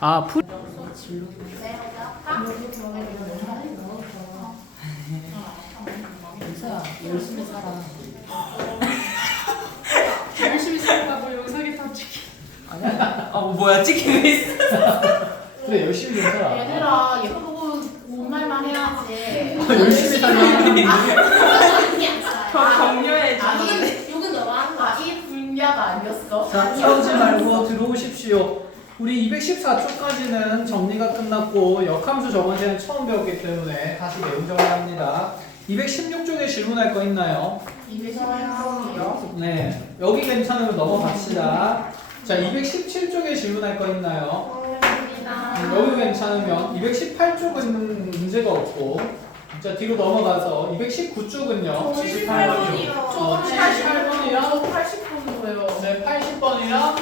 아 풀. 의사 열심히 살아. 열심히 살다가 영상에 다 찍히. 아니야? 뭐야 찍히고 있어. 그래 열심히 좀 살아. 얘들아 예쁘고 좋은 말만 해야지. 열심히 살면 격려해 줘. 욕은 너가 하는 거야. 이 분야가 아니었어. 자 싸우지 말고 들어오십시오. 우리 214초까지는 정리가 끝났고 역함수 저번에는 처음 배웠기 때문에 다시 내용 정리합니다. 216쪽에 질문할 거 있나요? 216이요? 네 여기 괜찮으면 넘어갑시다. 자 217쪽에 질문할 거 있나요? 여기 괜찮으면 218쪽은 문제가 없고 자 뒤로 넘어가서 219쪽은요 78번이요. 저 78번이랑 80번이고요. 네 80번이랑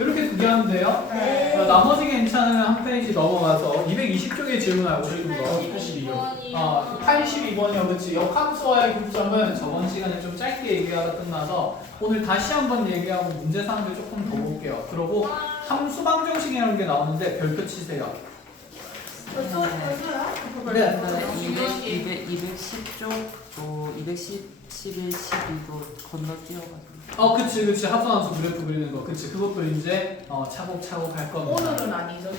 이렇게 두 개 하면 돼요. 네. 자, 나머지 괜찮으면 한 페이지 넘어가서 220쪽에 질문하고 싶은 거 82요. 82번이요. 그치. 역함수와의 교점은 저번 시간에 좀 짧게 얘기하다 끝나서 오늘 다시 한번 얘기하고 문제사항들 조금 더 볼게요. 그리고 함수 방정식이라는 게 나오는데 별표 치세요. 벌써요? 네. 210쪽 또 211, 12도 건너뛰어가지고. 그치. 합성함수 그래프 그리는 거. 그치. 그것도 이제 차곡차곡 할 겁니다. 오늘은 아니죠.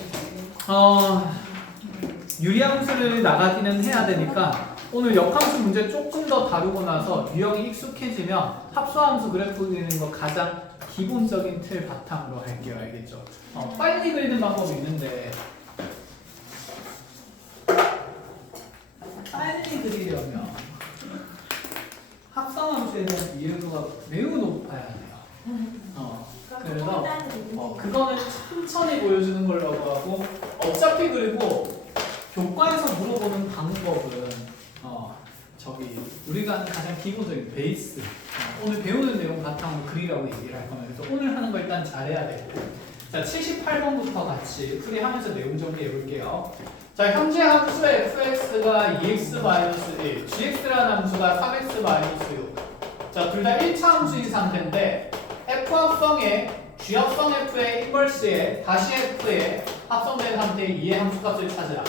유리함수를 나가기는 해야 되니까 오늘 역함수 문제 조금 더 다루고 나서 유형이 익숙해지면 합수함수 그래프 그리는 거 가장 기본적인 틀 바탕으로 할게요. 알겠죠? 빨리 그리는 방법이 있는데 빨리 그리려면 합성함수에 대한 이해도가 매우 높아야 돼요. 그래서 그거는 천천히 보여주는 걸로 하고 어차피 그리고 교과에서 물어보는 방법은 우리가 하는 가장 기본적인 베이스 오늘 배우는 내용 바탕으로 그리라고 얘기를 할 거면 그래서 오늘 하는 거 일단 잘해야 되고 자 78번부터 같이 풀이하면서 내용 정리해 볼게요. 자 현재 함수의 fx가 2x-1 gx라는 함수가 3x-6 자 둘 다 1차 함수인 상태인데 f 합성에 g 합성 f의 인버스에 다시 f에 합성된 상태의 2의 함수값을 찾으라.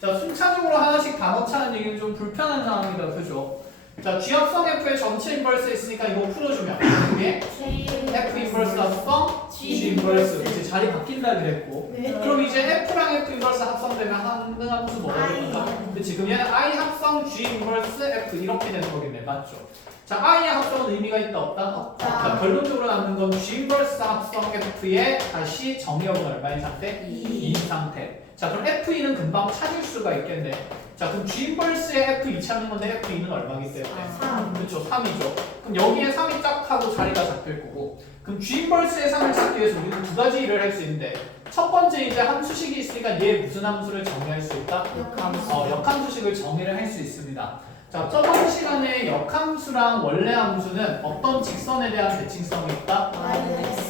자 순차적으로 하나씩 다 넣자는 얘기는 좀 불편한 상황이다. 그죠? 자 g 합성 f의 전체 인버스 있으니까 이거 풀어주면 이게 f 인버스 합성 g 인버스 이제 자리 바뀐다 그랬고 그럼 이제 f랑 f 인버스 합성되면 하는 함수 뭐가 되는가? 그치 그럼 얘는 i 합성 g 인버스 f 이렇게 되는 거겠네. 맞죠? 자, i의 합성은 의미가 있다 없다? 없다. 결론적으로 남는 건 G 인버스 합성 F의 다시 정의역은 얼마인 상태? 2인 상태. 자, 그럼 F2는 금방 찾을 수가 있겠네. 자, 그럼 G 인버스의 F2 찾는 건데 F2는 얼마기 때문에? 3. 그렇죠, 3이죠. 그럼 여기에 3이 딱 하고 자리가 잡힐 거고 그럼 G 인버스의 3을 찾기 위해서 우리는 두 가지 일을 할 수 있는데 첫 번째 이제 함수식이 있으니까 얘 무슨 함수를 정의할 수 있다? 역함수식을 정의를 할 수 있습니다. 자, 저번 시간에 역함수랑 원래 함수는 어떤 직선에 대한 대칭성이 있다?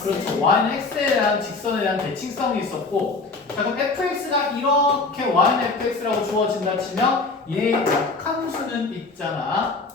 그렇죠. y는 x에 대한 직선에 대한 대칭성이 있었고 자, 그럼 fx가 이렇게 y는 fx라고 주어진다 치면 얘 역함수는 있잖아.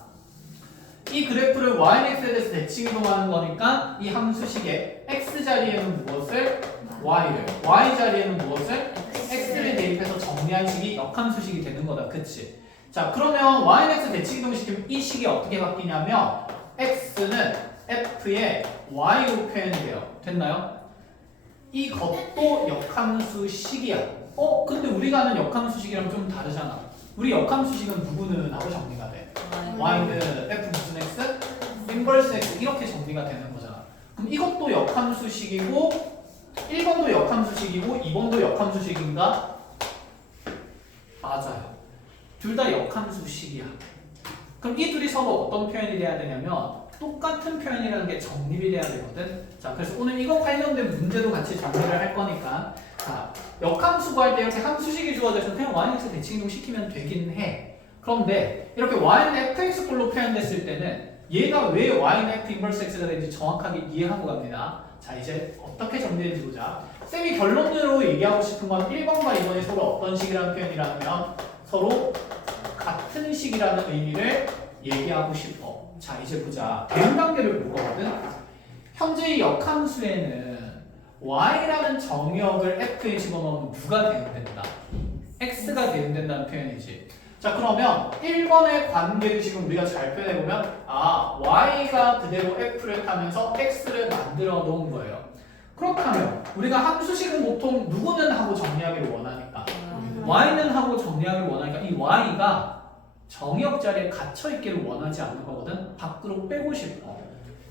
이 그래프를 y는 x에 대해서 대칭 이동하는 거니까 이 함수식에 x 자리에는 무엇을? y를 y 자리에는 무엇을? x를 대입해서 정리한 식이 역함수식이 되는 거다. 그치? 자 그러면 y는 x 대칭 이동시키면 이 식이 어떻게 바뀌냐면 x는 f의 y로 표현이 돼요. 됐나요? 이것도 역함수식이야. 근데 우리가 아는 역함수식이랑 좀 다르잖아. 우리 역함수식은 누구는 하고 정리가 돼. y는 f 무슨 x? 인버스 x 이렇게 정리가 되는 거잖아. 그럼 이것도 역함수식이고 1번도 역함수식이고 2번도 역함수식인가? 맞아요. 둘 다 역함수식이야. 그럼 이 둘이 서로 어떤 표현이 돼야 되냐면 똑같은 표현이라는 게 정립이 돼야 되거든. 자, 그래서 오늘 이거 관련된 문제도 같이 정리를 할 거니까 자, 역함수 구할 때 이렇게 함수식이 주어져서 그냥 yx 대칭이동 시키면 되긴 해. 그런데 이렇게 y는 fx꼴로 표현됐을 때는 얘가 왜 y는 f 인버스 x가 되는지 정확하게 이해하고 갑니다. 자, 이제 어떻게 정리되는지 보자. 쌤이 결론으로 얘기하고 싶은 건 1번과 2번이 서로 어떤 식이라는 표현이라면 서로 같은 식이라는 의미를 얘기하고 싶어. 자, 이제 보자. 대응 단계를 볼 거거든. 현재의 역함수에는 y라는 정의역을 f에 집어넣으면 누가 대응된다? x가 대응된다는 표현이지. 자, 그러면 1번의 관계를 지금 우리가 잘 표현해보면 y가 그대로 f를 타면서 x를 만들어 놓은 거예요. 그렇다면 우리가 함수식은 보통 누구는 하고 정리하기를 원하니까 y는 하고 정리하기를 원하니까 이 y가 정의역 자리에 갇혀있기를 원하지 않는 거거든. 밖으로 빼고 싶어.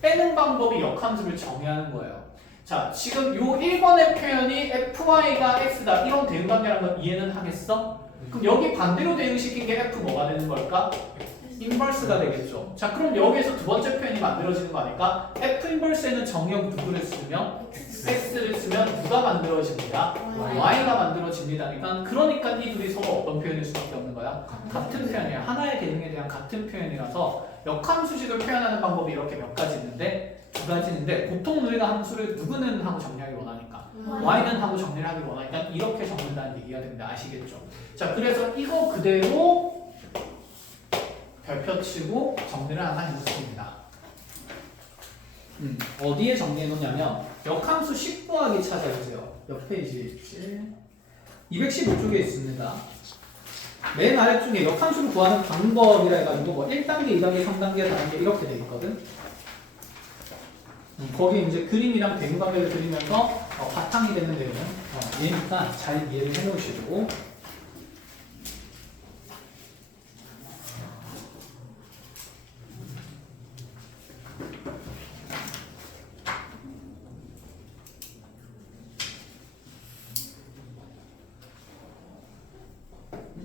빼는 방법이 역함수를 정의하는 거예요. 자, 지금 요 1번의 표현이 fy가 x다 이런 대응관계라는 건 이해는 하겠어? 그럼 여기 반대로 대응시킨 게 f 뭐가 되는 걸까? 인버스가 되겠죠. 자, 그럼 여기에서 두 번째 표현이 만들어지는 거 아닐까? f 인버스에는 정의역 누구를 쓰면 x를 쓰면 누가 만들어집니다? y가 만들어집니다. 그러니까 이 둘이 서로 어떤 표현일 수밖에 없는 거야? 같은 표현이야. 하나의 대응에 대한 같은 표현이라서 역함수식을 표현하는 방법이 이렇게 몇 가지 있는데 두 가지인데 보통 우리가 함수를 누구는 하고 정리하기 원하니까 y는 하고 정리를 하기 원하니까 이렇게 적는다는 얘기가 됩니다. 아시겠죠? 자, 그래서 이거 그대로 별표 치고 정리를 하나 해놓습니다. 어디에 정리해 놓냐면 역함수 10구하기 찾아주세요. 몇 페이지 있지? 215쪽에 있습니다. 맨 아래쪽에 역함수를 구하는 방법이라 해가지고 뭐 1단계, 2단계, 3단계, 4단계 이렇게 돼 있거든. 거기 이제 그림이랑 대응관계를 그리면서 바탕이 되는 내용은 얘니까 잘 이해를 해놓으시고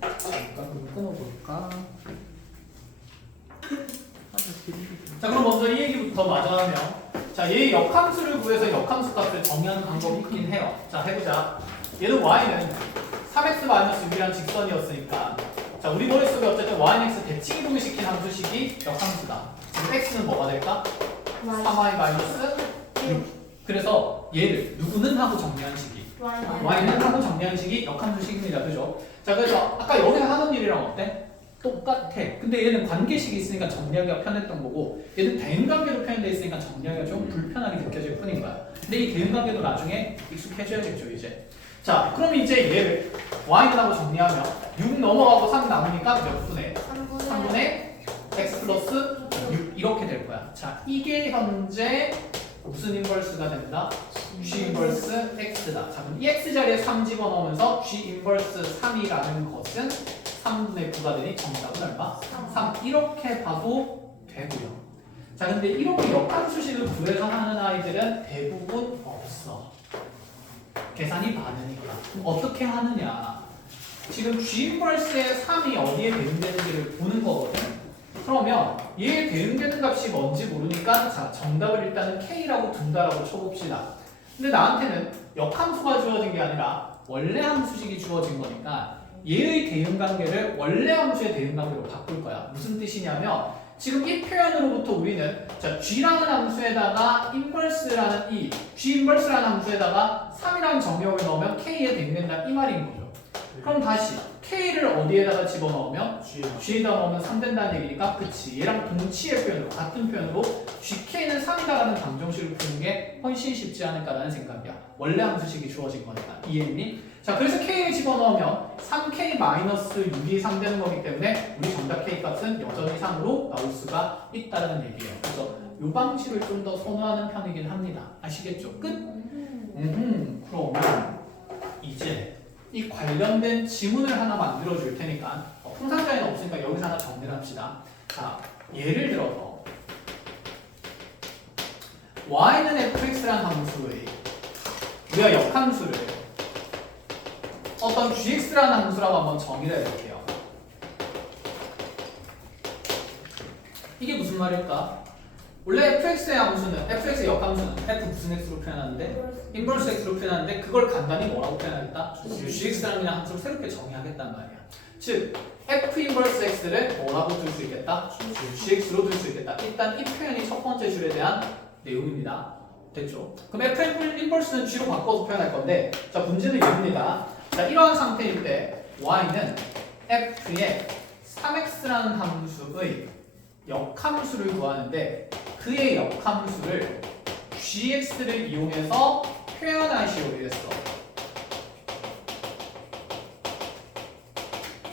잠깐 그럼 끊어볼까? 자, 그럼 먼저 이 얘기부터 마저 하면 자, 얘 역함수를 구해서 역함수 값을 정의하는 방법이 있긴 해요. 자, 해보자. 얘는 y는 3x-1이란 직선이었으니까 자, 우리 머릿속에 어쨌든 y는 x 대칭 이동을 시킨 함수식이 역함수다. 그럼 x는 뭐가 될까? 3y-6. 그래서 얘를 누구는 하고 정리한 식이 y는 하고 정리한 식이 역함수식입니다. 그죠? 자, 그래서 아까 여기서 하던 일이랑 어때? 똑같아. 근데 얘는 관계식이 있으니까 정리하기가 편했던 거고 얘는 대응관계로 표현되어 있으니까 정리하기가 좀 불편하게 느껴질 뿐인 거야. 근데 이 대응관계도 나중에 익숙해져야겠죠 이제. 자, 그럼 이제 얘를 y는 하고 정리하면 6 넘어가고 3 남으니까 몇 분의? 3분의 x 플러스 6 이렇게 될 거야. 자, 이게 현재 무슨 인버스가 된다? G 인버스 x다. 자, 그럼 이 x 자리에 3 집어넣으면서 G 인버스 3이라는 것은 3분의 9가 되니 정답은 얼마? 3. 이렇게 봐도 되고요. 자, 근데 이렇게 역함수식을 구해서 하는 아이들은 대부분 없어. 계산이 많으니까. 그럼 어떻게 하느냐? 지금 G 인버스의 3이 어디에 대응되는지를 보는 거거든. 그러면 얘에 대응되는 값이 뭔지 모르니까 자, 정답을 일단은 K라고 둔다라고 쳐봅시다. 근데 나한테는 역함수가 주어진 게 아니라 원래 함수식이 주어진 거니까 얘의 대응관계를 원래 함수의 대응관계로 바꿀 거야. 무슨 뜻이냐면 지금 이 표현으로부터 우리는 자, G라는 함수에다가 인버스라는 G 인버스라는 함수에다가 3이라는 정의역을 넣으면 K에 대응된다 이 말인 거죠. 그럼 다시 K를 어디에다가 집어넣으면 G에다 넣으면 3 된다는 얘기니까 그치. 얘랑 동치의 표현으로 같은 표현으로 GK는 3이다라는 방정식을 푸는 게 훨씬 쉽지 않을까라는 생각이야. 원래 함수식이 주어진 거니까. 이해했니? 자, 그래서 K를 집어넣으면 3K-6이 3 되는 거기 때문에 우리 정답 K 값은 여전히 3으로 나올 수가 있다는 얘기예요. 그래서 이 방식을 좀 더 선호하는 편이긴 합니다. 아시겠죠? 끝? 그러면 이제 이 관련된 지문을 하나 만들어 줄 테니까 풍상자에는 없으니까 여기서 하나 정리를 합시다. 자, 예를 들어서 y는 fx라는 함수의 우리가 역함수를 어떤 gx라는 함수라고 한번 정의를 해볼게요. 이게 무슨 말일까? 원래 fx의 함수는 fx의 역함수는 f 무슨 x로 표현하는데 인버스 x로 표현하는데 그걸 간단히 뭐라고 표현하겠다? gx라는 그냥 함수를 새롭게 정의하겠단 말이야. 즉 f 인버스 x를 뭐라고 둘 수 있겠다? gx로 둘 수 있겠다. 일단 이 표현이 첫 번째 줄에 대한 내용입니다. 됐죠? 그럼 f 인버스는 g로 바꿔서 표현할 건데 자, 문제는 이겁니다. 자, 이러한 상태일 때 y는 f의 3x라는 함수의 역함수를 구하는데 그의 역함수를 gx를 이용해서 표현하시오 이랬어.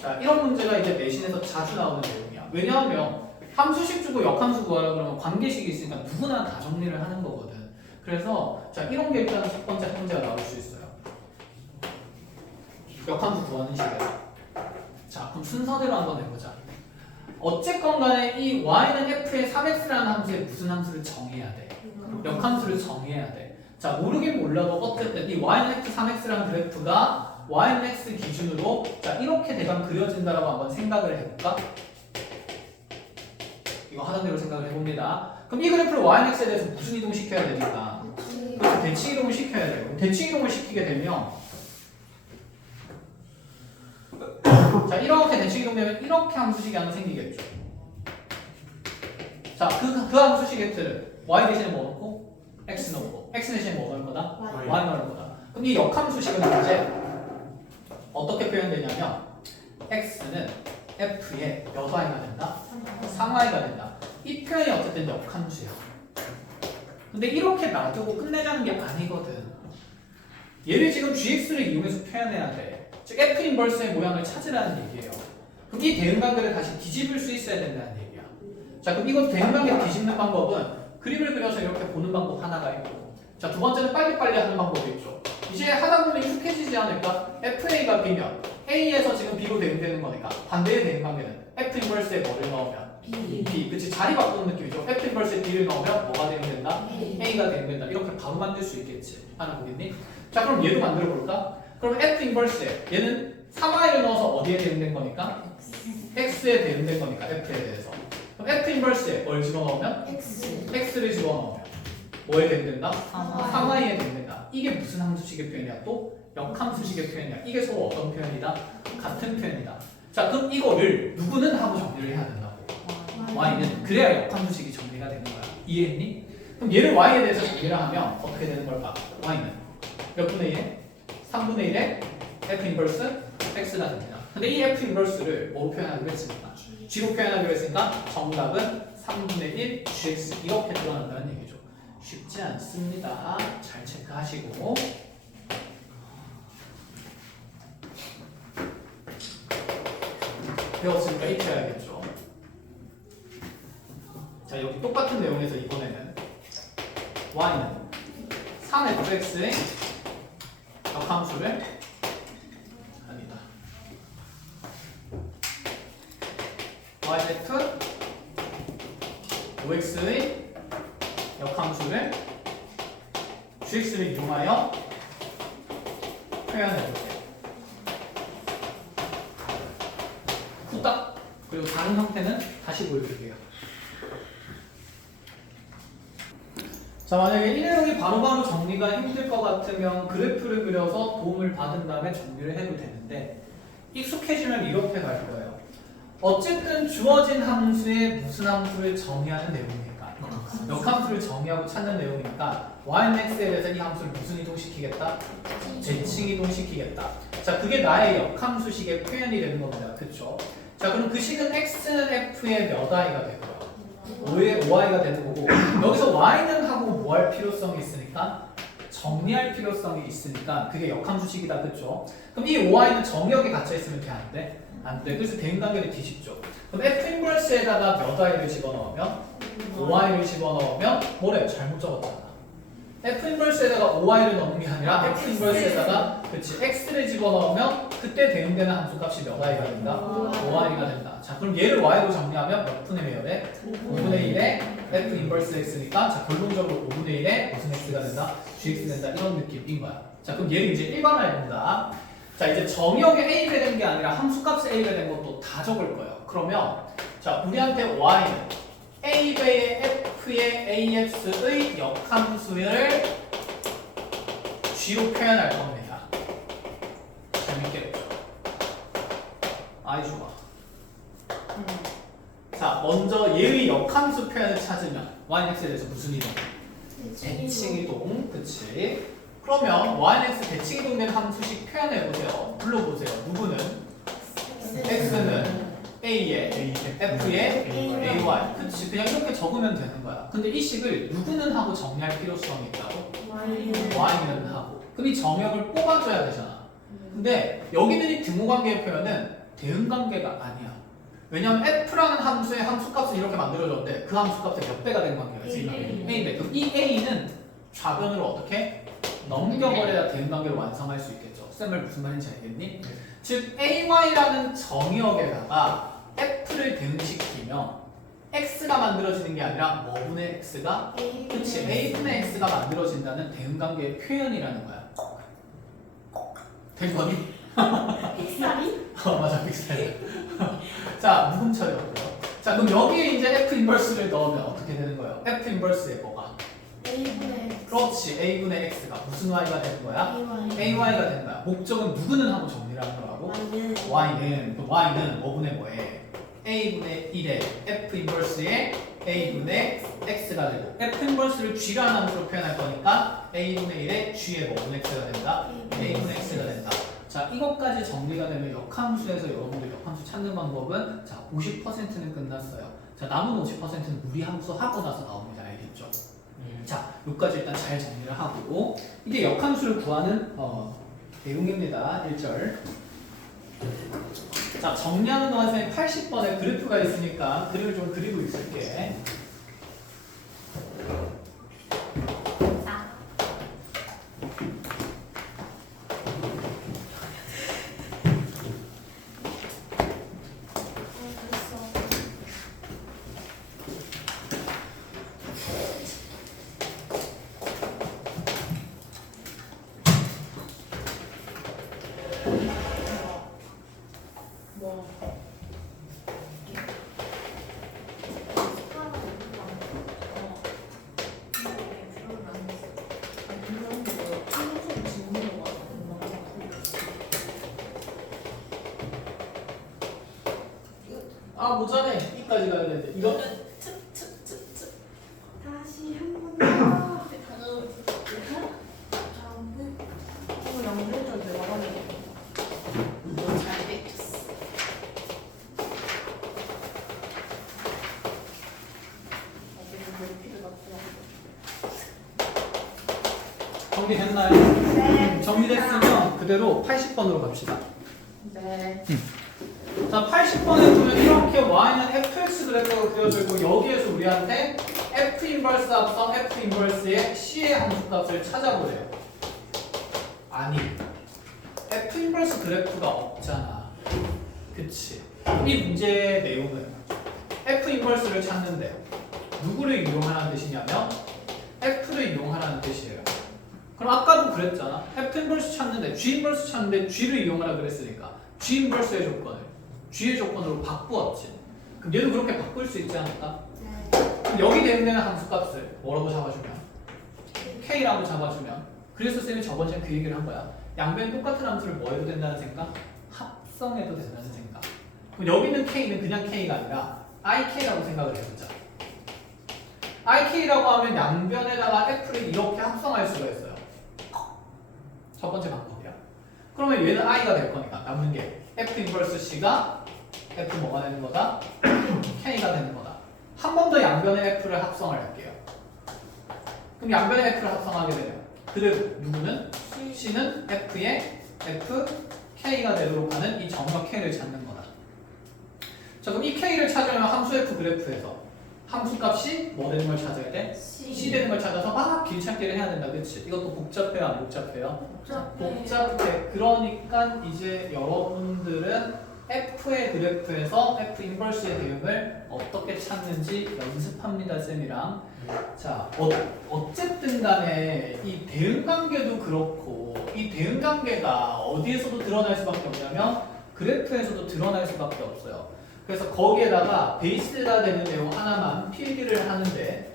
자, 이런 문제가 이제 내신에서 자주 나오는 내용이야. 왜냐하면 함수식 주고 역함수 구하라 그러면 관계식이 있으니까 누구나 다 정리를 하는 거거든. 그래서 자, 이런 게 일단 첫 번째 문제가 나올 수 있어요. 역함수 구하는 식이야. 자, 그럼 순서대로 한번 해보자. 어쨌건 간에 이 y는 f의 3x라는 함수에 무슨 함수를 정해야 돼? 역함수를 정해야 돼. 자, 모르긴 몰라도 어쨌든 이 y는 x 3x라는 그래프가 y는 x 기준으로 자, 이렇게 대강 그려진다라고 한번 생각을 해볼까? 이거 하던 대로 생각을 해봅니다. 그럼 이 그래프를 y는 x에 대해서 무슨 이동 시켜야 되니까? 그렇죠. 대칭 이동을 시켜야 돼요. 그럼 대칭 이동을 시키게 되면 자, 이렇게 대칭 이동되면 이렇게 함수식이 하나 생기겠죠. 자, 그 함수식의 틀은 y 대신에 뭐 넣고 x 넣고 x 대신에 뭐 넣을 거다? y 넣을 거다. 그럼 이 역함수식은 이제 어떻게 표현되냐면 x는 f의 몇 y가 된다? 3y가 된다. 이 표현이 어쨌든 역함수야. 근데 이렇게 놔두고 끝내자는 게 아니거든. 얘를 지금 gx를 이용해서 표현해야 돼. 즉 f 인버스의 모양을 찾으라는 얘기예요. 그럼 이 대응관계를 다시 뒤집을 수 있어야 된다는 얘기야. 자, 그럼 이거 대응관계 뒤집는 방법은 그림을 그려서 이렇게 보는 방법 하나가 있고, 자, 두 번째는 빨리빨리 하는 방법이 있죠. 이제 하다 보면 익숙해지지 않을까? FA가 B면 A에서 지금 B로 대응되는 거니까 반대의 대응관계는 F 인버스에 뭐를 넣으면 B. 그치, 자리 바꾸는 느낌이죠. F 인버스에 B를 넣으면 뭐가 대응된다? A가 대응된다. 이렇게 바로 만들 수 있겠지. 하나 보겠니? 자, 그럼 얘도 만들어 볼까? 그럼 F 인버스에 얘는 3y를 넣어서 어디에 대응된 거니까? X에 대응된 거니까 F에 대해서. 그럼 F 인버스에 뭘 집어넣으면? X를 집어넣으면 뭐에 대응된다? 3y에 대응된다. 이게 무슨 함수식의 표현이야? 또 역함수식의 표현이야. 이게 서로 어떤 표현이다? 같은 표현이다. 자, 그럼 이거를 누구는 하고 정리를 해야 된다고. y는 그래야 역함수식이 정리가 되는 거야. 이해했니? 그럼 얘를 y에 대해서 정리를 하면 어떻게 되는 걸까? y는 몇 분의 1에? 3분의 1에 f 인버스 x가 됩니다. 근데 이 f 인버스를 뭐로 표현하기로 했습니까? g로 표현하기로 했으니까 정답은 3분의 1 gx 이렇게 들어간다는 얘기죠. 쉽지 않습니다. 잘 체크하시고. 배웠으니까 익혀야겠죠. 자, 여기 똑같은 내용에서 이번에는 y는 3fx의 역함수를 합니다. yf 5x의 역함수를 gx를 이용하여 표현해볼게요. 후딱! 그리고 다른 형태는 다시 보여드릴게요. 자, 만약에 이 내용이 바로바로 정리가 힘들 것 같으면 그래프를 그려서 도움을 받은 다음에 정리를 해도 되는데 익숙해지면 이렇게 갈 거예요. 어쨌든 주어진 함수에 무슨 함수를 정의하는 내용입니까? 역함수를 정의하고 찾는 내용이니까 y는 x에 대해서 이 함수를 무슨 이동시키겠다? 대칭 이동시키겠다. 자, 그게 나의 역함수식의 표현이 되는 겁니다. 그쵸? 자, 그럼 그 식은 x는 f의 몇 i가 되고요? 5i가 되는 거고, 여기서 y는 하고 뭐 할 필요성이 있으니까? 정리할 필요성이 있으니까 그게 역함수식이다. 그쵸? 그럼 이 5i는 정역에 갇혀있으면 돼? 안 돼? 안 돼. 그래서 대응관계를 뒤집죠. 그럼 f 인버스에다가 몇 i를 집어넣으면? 5i를 집어넣으면 뭐래? 잘못 적었잖아. f 인버스에다가 5i를 넣는 게 아니라 f 인버스에다가 그치 x를 집어넣으면 그때 대응되는 함수값이 몇 i가 된다? 5i가 된다. 자, 그럼 얘를 y로 정리하면 몇 분의 몇에? 5분의 1에 f 인버스 x니까 자, 결론적으로 5분의 1에 무슨 x가 된다? gx 된다. 이런 느낌인 거야. 자, 그럼 얘를 이제 일반화해본다. 자, 이제 정역에 a가 된 게 아니라 함수값에 a가 된 것도 다 적을 거예요. 그러면 자, 우리한테 y는 a배의 f의 ax의 역함수를 g로 표현할 겁니다. 재밌겠죠? 아이 좋아. 자, 먼저 얘의 역함수 표현을 찾으면 y는 x에 대해서 무슨 이동? 대칭 이동. 그치? 그러면 y는 x 대칭 이동된 함수식 표현해보세요. 불러보세요. 누구는? x는 A에 F에 AY. 그치, 그냥 이렇게 적으면 되는 거야. 근데 이 식을 누구는 하고 정리할 필요성이 있다고? Y는 하고. 그럼 이 정역을 뽑아줘야 되잖아. 근데 여기 있는 이 등호관계의 표현은 대응관계가 아니야. 왜냐면 F라는 함수의 함수값을 이렇게 만들어줬는데 그 함수값의 몇 배가 되는 관계가 있지? A배. 그럼 이 A는 좌변으로 어떻게 넘겨버려야 대응관계를 완성할 수 있겠죠. 쌤을 무슨 말인지 알겠니? 즉 AY라는 정의역에다가 F를 대응시키면 X가 만들어지는 게 아니라 뭐분의 X가? 그치, A분의 X가 만들어진다는 대응관계의 표현이라는 거야. 된 거니? 픽사리? 맞아, 빅스타일. 자, 묵음 처리였고요. 자, 그럼 여기에 이제 F 인버스를 넣으면 어떻게 되는 거예요? F 인버스의 뭐가? A분의 그렇지, A분의 X가 무슨 Y가 되는 거야? AY가 되는 거야. 목적은 누구는 하고 정리를 하는 거라고? Y는, 그 Y는 뭐분의 뭐에? A분의 1에 F 인버스의 A분의 X가 되고 F 인버스를 G라는 함수로 표현할 거니까 A분의 1에 G의 뭐분의 X가 된다? A분의 X가 된다. 자, 이것까지 정리가 되면 역함수에서 여러분들 역함수 찾는 방법은 자, 50%는 끝났어요. 자, 남은 50%는 무리함수 하고 나서 나옵니다. 알겠죠? 자, 여기까지 일단 잘 정리를 하고 이게 역함수를 구하는 내용입니다. 1절. 자, 정리하는 동안 선생님 80번에 그래프가 있으니까 그림을 좀 그리고 있을게. 아, 모자네. 이까지 가야 되는데. 이거? 다시 한번 더. 정리됐나요? 네. 정리됐으면 그대로 80번으로 갑시다. 네. 자, 80번에 보면 이렇게 Y는 fx 그래프가 그려져 있고 여기에서 우리한테 f 인버스 합성 f 인버스의 C의 함수값을 찾아보래요. 아니, f 인버스 그래프가 없잖아. 그치? 이 문제의 내용은 f 인버스를 찾는데 누구를 이용하라는 뜻이냐면 f를 이용하라는 뜻이에요. 그럼 아까도 그랬잖아. f 인버스 찾는데 g 인버스 찾는데 g를 이용하라 그랬으니까 g 인버스의 조건을 G의 조건으로 바꾸었지. 그럼 얘도 그렇게 바꿀 수 있지 않을까? 그럼 여기 대응되는 함수값을 뭐라고 잡아주면? K라고 잡아주면 그래서 쌤이 저번 시간에 그 얘기를 한 거야. 양변 똑같은 함수를 뭐 해도 된다는 생각? 합성해도 된다는 생각. 그럼 여기 있는 K는 그냥 K가 아니라 IK라고 생각을 해보자. IK라고 하면 양변에다가 F를 이렇게 합성할 수가 있어요. 첫 번째 방법이야. 그러면 얘는 I가 될 거니까 남는 게 F 인버스 C가 F 뭐가 되는 거다? K가 되는 거다. 한 번 더 양변의 F를 합성을 할게요. 그럼 양변의 F를 합성하게 되면 그대로 누구는? C는 F의 F, K가 되도록 하는 이 정역 K를 찾는 거다. 자, 그럼 이 K를 찾으려면 함수 F 그래프에서 함수값이 뭐 되는 걸 찾아야 돼? C 되는 걸 찾아서 막 길찾기를 해야 된다. 그치? 이것도 복잡해요? 안 복잡해요? 복잡해. 그러니까 이제 여러분들은 F의 그래프에서 F 인버스의 대응을 어떻게 찾는지 연습합니다, 쌤이랑. 자, 어쨌든 간에 이 대응 관계도 그렇고 이 대응 관계가 어디에서도 드러날 수밖에 없냐면 그래프에서도 드러날 수밖에 없어요. 그래서 거기에다가 베이스가 되는 내용 하나만 필기를 하는데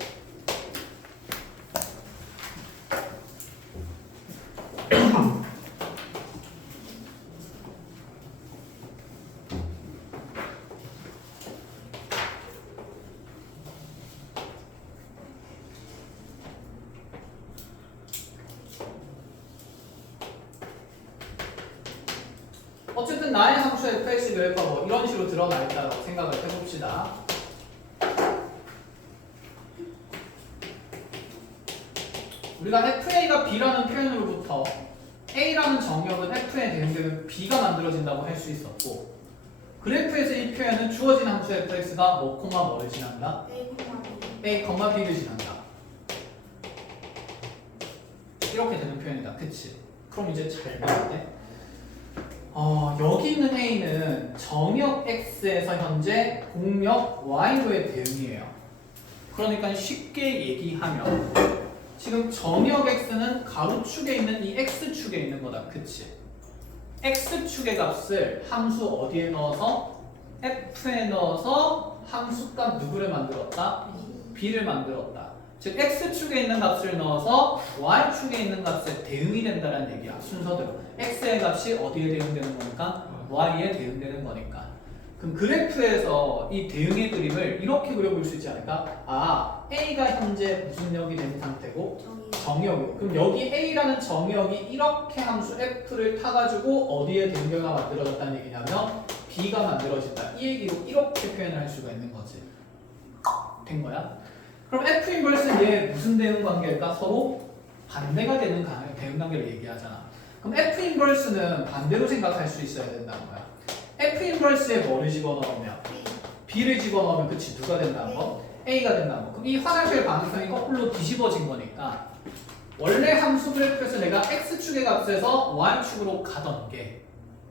어쨌든 나의 상수 fx 그래프가 뭐 이런 식으로 드러나 있다고 생각을 해봅시다. 우리가 fa가 b라는 표현으로부터 a라는 정역은 f에 대응되는 b가 만들어진다고 할 수 있었고, 그래프에서 이 표현은 주어진 함수 fx가 뭐 콤마 뭐를 지난다? a, b를 지난다. 이렇게 되는 표현이다. 그치? 그럼 이제 잘 보는데 여기 있는 a는 정역 x에서 현재 공역 y로의 대응이에요. 그러니까 쉽게 얘기하면 지금 정역 x는 가로축에 있는 이 x축에 있는 거다. 그치? x축의 값을 함수 어디에 넣어서? f에 넣어서 함수값 누구를 만들었다? b를 만들었다. 즉 x축에 있는 값을 넣어서 y축에 있는 값에 대응이 된다는 얘기야. 순서대로 x의 값이 어디에 대응되는 거니까? y에 대응되는 거니까. 그럼 그래프에서 이 대응의 그림을 이렇게 그려볼 수 있지 않을까? 아, a가 현재 무슨 역이 된 상태고 정역이고, 그럼 여기 a라는 정역이 이렇게 함수 f를 타가지고 어디에 대응결과 만들어졌다는 얘기냐면 b가 만들어진다. 이 얘기로 이렇게 표현을 할 수가 있는 거지. 된 거야? 그럼 f 인버스는 얘 무슨 대응 관계일까? 서로 반대가 되는 대응 관계를 얘기하잖아. 그럼 f 인버스는 반대로 생각할 수 있어야 된다는 거야. f 인버스에 뭐를 집어넣으면? b를 집어넣으면 그치 누가 된다는 거? a가 된다는 거. 그럼 이 화살표의 방향성이 거꾸로 뒤집어진 거니까 원래 함수 그래프에서 내가 x축의 값에서 y축으로 가던 게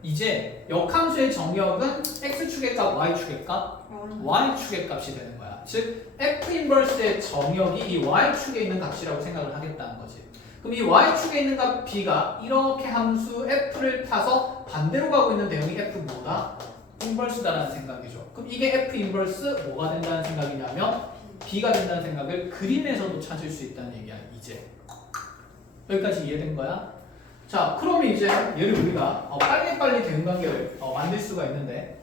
이제 역함수의 정역은 x축의 값, y축의 값, y축의 값이 되는 거야. 즉 f 인버스의 정역이 이 y축에 있는 값이라고 생각을 하겠다는 거지. 그럼 이 y축에 있는 값 b가 이렇게 함수 f를 타서 반대로 가고 있는 대응이 f 뭐다? 인버스다라는 생각이죠. 그럼 이게 f 인버스 뭐가 된다는 생각이냐면 b가 된다는 생각을 그림에서도 찾을 수 있다는 얘기야. 이제 여기까지 이해된 거야? 자, 그러면 이제 얘를 우리가 빨리빨리 대응 관계를 만들 수가 있는데,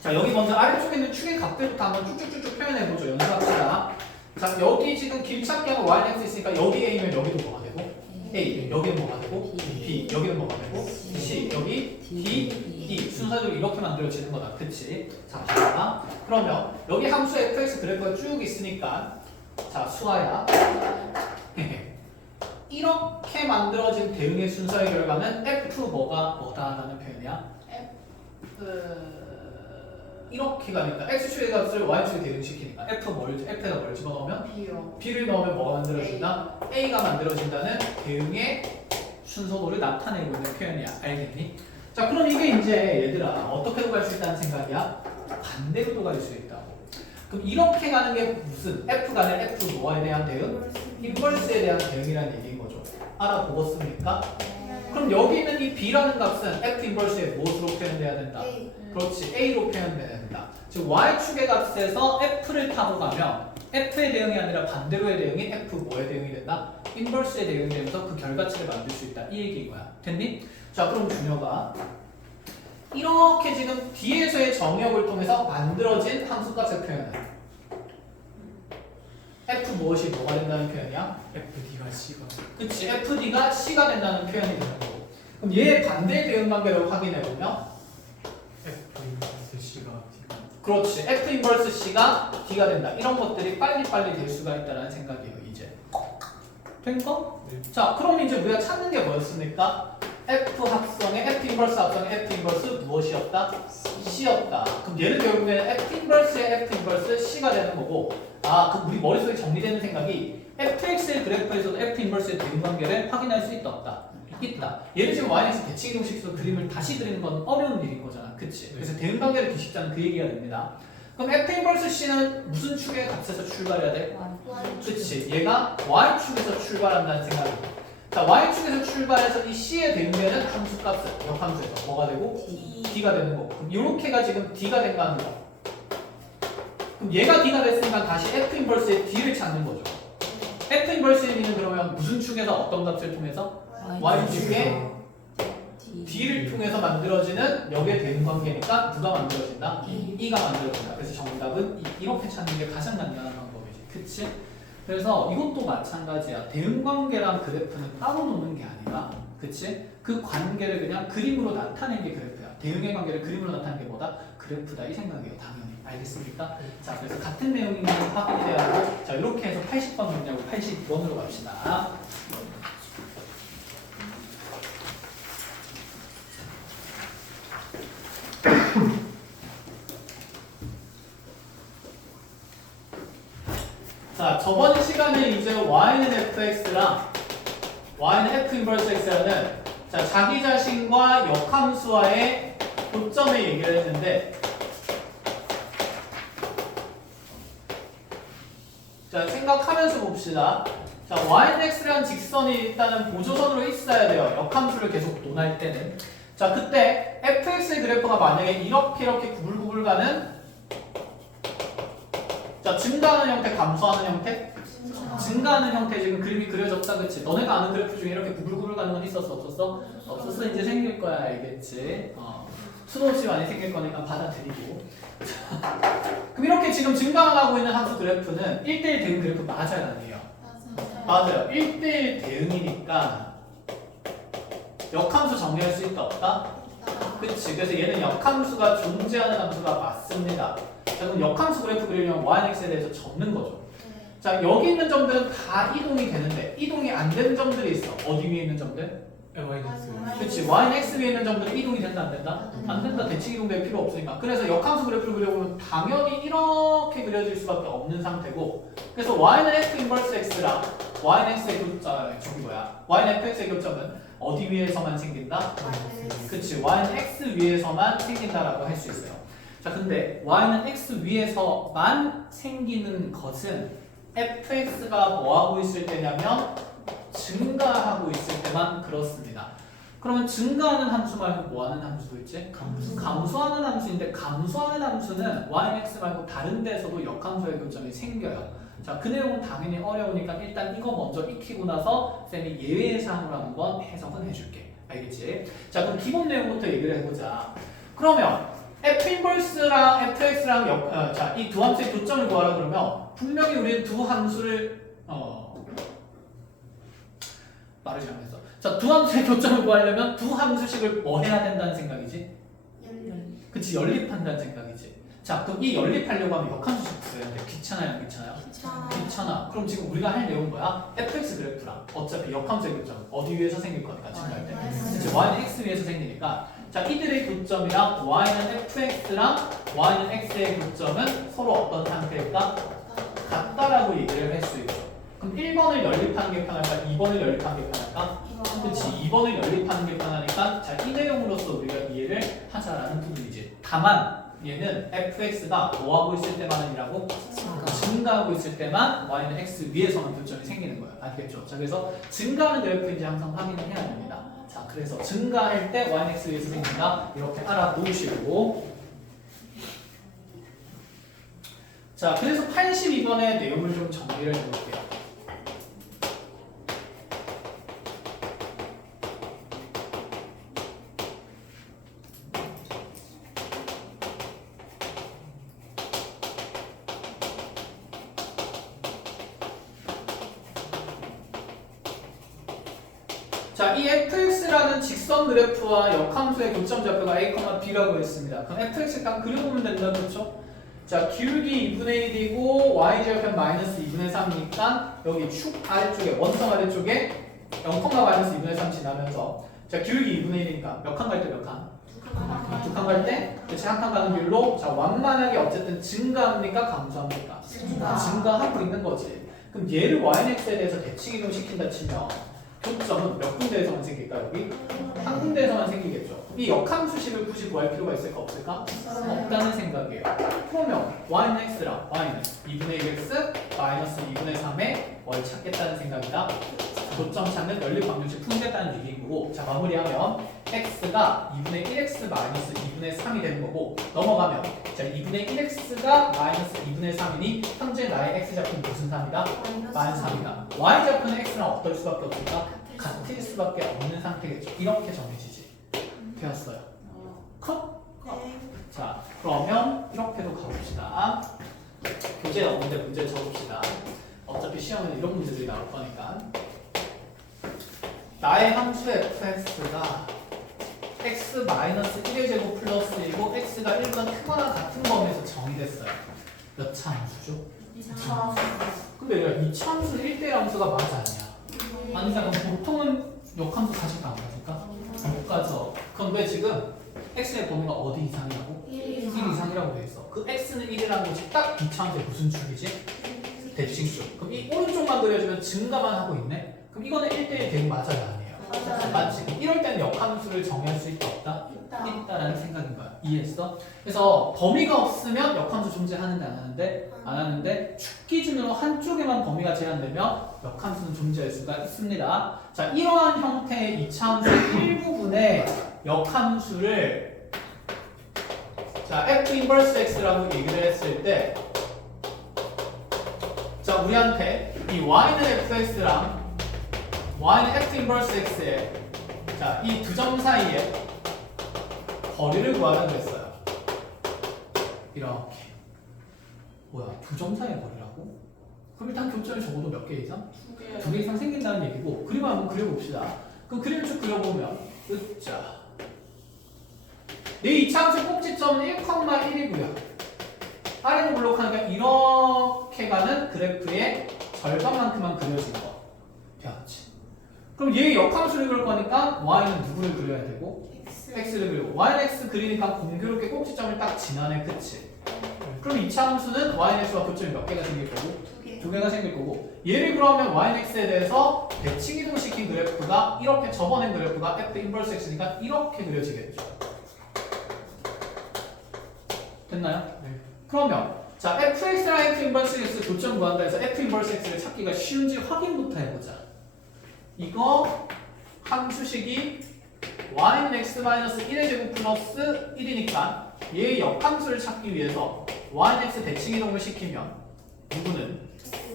자, 여기 먼저 아래쪽에 있는 축의 값들부터 한번 쭉쭉쭉 표현해보죠. 연습합시다. 자, 여기 지금 길찾기 하면 y는 x 있으니까 여기 a면 여기도 뭐가 되고? a, 여기는 뭐가 되고? b, 여기는 뭐가 되고? c, 여기 d, e. 순서대로 이렇게 만들어지는 거다. 그치? 자, 봐봐. 그러면 여기 함수 fx 그래프가 쭉 있으니까, 자, 수아야. 이렇게 만들어진 대응의 순서의 결과는 f 뭐다라는 표현이야? 이렇게 가니까 x축의 값을 y축에 대응시키니까 f에다 뭘 집어넣으면? b를 넣으면 뭐가 만들어진다? a가 만들어진다는 대응의 순서도를 나타내고 있는 표현이야. 알겠니? 자, 그럼 이게 이제 얘들아 어떻게도 갈 수 있다는 생각이야? 반대로도 갈 수 있다고. 그럼 이렇게 가는 게 무슨? f가 아니라 f 뭐에 대한 대응? 인버스에 대한 대응이라는 얘기인 거죠. 알아보겠습니까? 그럼 여기 있는 이 b라는 값은 f 인버스의 무엇으로 표현돼야 된다? 그렇지, a로 표현돼야 된다. 즉 y축의 값에서 f를 타고 가면 f의 대응이 아니라 반대로의 대응이 f 뭐의 대응이 된다? 인버스의 대응이 되면서 그 결과치를 만들 수 있다. 이 얘기인 거야. 됐니? 자, 그럼 준혁아 이렇게 지금 뒤에서의 정역을 통해서 만들어진 함수값의 표현은 f 무엇이 뭐가 된다는 표현이야? FD가 C가 그치, fd가 c가 된다는 표현이 되는 거고. 그럼 얘의 반대 대응 관계를 확인해 보면 F 인버스 C가 D가 그렇지, f 인버스 c가 d가 된다. 이런 것들이 빨리빨리 될 수가 있다는 생각이에요. 이제 된 거? 네. 자, 그럼 이제 우리가 찾는 게 뭐였습니까? f 합성의 f 인버스 합성의 f 인버스 무엇이었다? c였다. 그럼 얘는 결국에는 f 인버스의 f 인버스 c가 되는 거고, 아, 그럼 우리 머릿속에 정리되는 생각이 fx의 그래프에서도 f 인버스의 대응 관계를 확인할 수 있다 없다? 있다. 얘를 지금 y에서 대칭 형식에서 그림을 다시 그리는 건 어려운 일인 거잖아. 그치? 그래서 대응 관계를 뒤집자는 그 얘기가 됩니다. 그럼 f 인버스 c는 무슨 축의 값에서 출발해야 돼? 그치, 얘가 y축에서 출발한다는 생각이고, 자, y축에서 출발해서 이 c에 대응되는 함수값은 역함수에서 뭐가 되고? d가 되는 거고. 그럼 이렇게가 지금 d가 된 거 하는 거. 그럼 얘가 d가 됐으니까 다시 f 인버스의 d를 찾는 거죠. f 인버스의 d는 그러면 무슨 축에서 어떤 값을 통해서? y축의 d를 통해서 만들어지는 역의 대응 관계니까 누가 만들어진다? e가 만들어진다. 그래서 정답은 이렇게 찾는 게 가장 간단한 방법이지. 그치? 그래서 이것도 마찬가지야. 대응 관계랑 그래프는 따로 노는 게 아니라, 그치? 그 관계를 그냥 그림으로 나타낸 게 그래프야. 대응의 관계를 그림으로 나타내는 게 뭐다? 그래프다 이 생각이에요. 당연히. 알겠습니까? 자, 그래서 같은 내용인 게 확인이 돼야 하고 자, 이렇게 해서 80번 문제하고 82번으로 갑시다. 자, 저번 시간에 이제 y는 fx랑 y는 f 인버스 x라는 자, 자기 자신과 역함수와의 교점을 얘기를 했는데 자, 생각하면서 봅시다. 자, y는 x라는 직선이 일단은 보조선으로 있어야 돼요. 역함수를 계속 논할 때는. 자, 그때 fx의 그래프가 만약에 이렇게 구불구불 가는 자, 증가하는 형태, 감소하는 형태? 증가하는 형태 지금 그림이 그려졌다, 그치? 너네가 아는 그래프 중에 이렇게 구불구불 가는 건 있었어, 없었어? 없었어, 이제 생길 거야, 알겠지? 수도 없이 많이 생길 거니까 받아들이고. 그럼 이렇게 지금 증가하고 있는 함수 그래프는 1대1 대응 그래프 맞아요, 아니에요? 맞아요. 1대1 대응이니까 역함수 정리할 수 있다, 없다? 그치? 그래서 얘는 역함수가 존재하는 함수가 맞습니다. 자, 그럼 역함수 그래프 그리려면 yx에 대해서 적는 거죠. 자, 여기 있는 점들은 다 이동이 되는데 이동이 안 되는 점들이 있어. 어디 위에 있는 점들? 마이너스. 그치? y는 x 위에 있는 점들은 이동이 된다, 안 된다? 안 된다. 대칭 이동될 필요 없으니까. 그래서 역함수 그래프를 그려보면 당연히 이렇게 그려질 수밖에 없는 상태고 그래서 y는 f 인버스 x랑 y는 x의 교점, 저기 뭐야? y는 fx의 교점은 어디 위에서만 생긴다? 그치? y는 x 위에서만 생긴다라고 할 수 있어요. 자, 근데 y는 x 위에서만 생기는 것은 fx가 뭐하고 있을 때냐면 증가하고 있을 때만 그렇습니다. 그러면 증가하는 함수 말고 뭐하는 함수도 있지? 감소하는 함수인데 감소하는 함수는 y는 x 말고 다른 데서도 역함수의 교점이 생겨요. 자, 그 내용은 당연히 어려우니까 일단 이거 먼저 익히고 나서 쌤이 예외 사항으로 한번 해석은 해줄게. 알겠지? 자, 그럼 기본 내용부터 얘기를 해보자. 그러면 f 인버스랑 fx랑 자, 이 두 함수의 교점을 구하라 그러면 분명히 우리는 두 함수를 말하지 않겠어. 자, 두 함수의 교점을 구하려면 두 함수씩을 뭐 해야 된다는 생각이지? 그치, 연립한다는 생각이지. 자, 그럼 이 연립하려고 하면 역함수씩 구해야 돼. 귀찮아요, 안 귀찮아요? 귀찮아. 그럼 지금 우리가 할 내용은 뭐야? fx 그래프랑 어차피 역함수의 교점 어디 위에서 생길 거니까 증가할 때. 그치, y는 x 위에서 생기니까 자, 이들의 교점이랑 y는 fx랑 y는 x의 교점은 서로 어떤 상태일까? 같다라고 얘기를 할 수 있죠. 그럼 1번을 연립하는 게 편할까? 2번을 연립하는 게 편할까? 그치, 2번을 연립하는 게 편하니까 자, 이 내용으로서 우리가 이해를 하자라는 부분이지. 다만 얘는 fx가 뭐하고 있을 때만이라고? 증가하고 있을 때만 y는 x 위에서만 교점이 생기는 거예요. 알겠죠? 자, 그래서 증가하는 그래프인지 항상 확인을 해야 됩니다. 자, 그래서 증가할 때 y는 x 위에서 생긴다. 이렇게 알아놓으시고 자, 그래서 82번의 내용을 좀 정리를 해볼게요. 자, 이 fx라는 직선 그래프와 역함수의 교점 좌표가 a, b라고 했습니다. 그럼 fx 딱 그려보면 된다, 그렇죠? 자, 기울기 2분의 1이고 y좌표는 마이너스 2분의 3이니까 여기 축 아래쪽에 원점 아래쪽에 0,-2분의 3 지나면서 자, 기울기 2분의 1이니까 몇 칸 갈 때 몇 칸? 두 칸 갈 때? 그치, 한 칸 가는 길로 자, 완만하게 어쨌든 증가합니까? 감소합니까? 증가하고 있는 거지. 그럼 얘를 y는 x에 대해서 대칭 이동시킨다 치면 교점은 몇 군데에서만 생길까? 여기? 한 군데에서만 생기겠죠. 이 역함수식을 굳이 구할 필요가 있을까 없을까? 없다는 생각이에요. 그러면 y는 x랑 y는 2분의 1x 마이너스 2분의 3의 뭘 찾겠다는 생각이다. 교점 찾는 연립 방정식 풀겠다는 얘기인 거고 자, 마무리하면 x가 2분의 1x 마이너스 2분의 3이 되는 거고 넘어가면 자, 2분의 1x가 마이너스 2분의 3이니 현재 나의 x좌표는 무슨 3이다? 마이너스 3이다. y좌표는 x랑 어떨 수밖에 없을까? 같을 수밖에 없는 상태겠죠. 이렇게 정해지지. 되었어요. 컷? 자, 그러면 이렇게도 가봅시다. 교재 없는데 문제 적읍시다. 어차피 시험에는 이런 문제들이 나올 거니까. 나의 함수 fx가 x x 마이너스 1의 제곱 플러스 1이고 x가 1보다 크거나 같은 범위에서 정의됐어요. 몇 차 함수죠? 근데 얘가 2차 함수는 1대1 함수가 맞아 아니야? 아니잖아. 그럼 보통은 역함수 가질까 안 가질까? 못 가져. 그런데 지금 x의 범위가 어디 이상이라고? 1 이상이라고 돼 있어. 그 x는 1이라는 것이 딱 2차 함수의 무슨 축이지? 대칭축. 그럼 이 오른쪽만 그려주면 증가만 하고 있네? 그럼 이거는 1대1 대응 맞아요 아니에요? 맞지? 이럴 때는 역함수를 정의할 수 있다 없다? 있다라는 생각인 거야. 이해했어? 그래서 범위가 없으면 역함수 존재하는데 안 하는데? 안 하는데 축 기준으로 한쪽에만 범위가 제한되면 역함수는 존재할 수가 있습니다. 자, 이러한 형태의 이차함수의 일부분의 역함수를 자, f 인버스 x라고 얘기를 했을 때 자, 우리한테 이 y는 fx랑 y는 f 인버스 x에 자, 이 두 점 사이에 거리를 구하라고 했어요. 이렇게. 뭐야, 두 점 사이의 거리라고? 그럼 일단 교점이 적어도 몇 개 이상? 2개 이상 생긴다는 얘기고, 그림을 한번 그려봅시다. 그럼 그림을 쭉 그려보면, 으짜. 내 이차함수 꼭지점은 1,1이고요. 아래로 블록하니까 이렇게 가는 그래프의 절반만큼만 그려진 거. 되었지. 그럼 얘 역함수를 그릴 거니까 y는 누구를 그려야 되고? x를 그리고 y는 x 그리니까 공교롭게 꼭지점을 딱 지나네. 그치? 그럼 이차 함수는 y는 x와 교점이 몇 개가 생길 거고? 2개가 생길 거고, 얘를 그러면 y는 x에 대해서 대칭 이동시킨 그래프가 이렇게 접어낸 그래프가 f 인버스 x니까 이렇게 그려지겠죠. 됐나요? 네. 그러면 자, fx랑 f 인버스 x 교점 구한다 해서 f 인버스 x를 찾기가 쉬운지 확인부터 해보자. 이거 함수식이 y는 x 마이너스 1의 제곱 플러스 1이니까 얘의 역함수를 찾기 위해서 y는 x 대칭 이동을 시키면 누구는?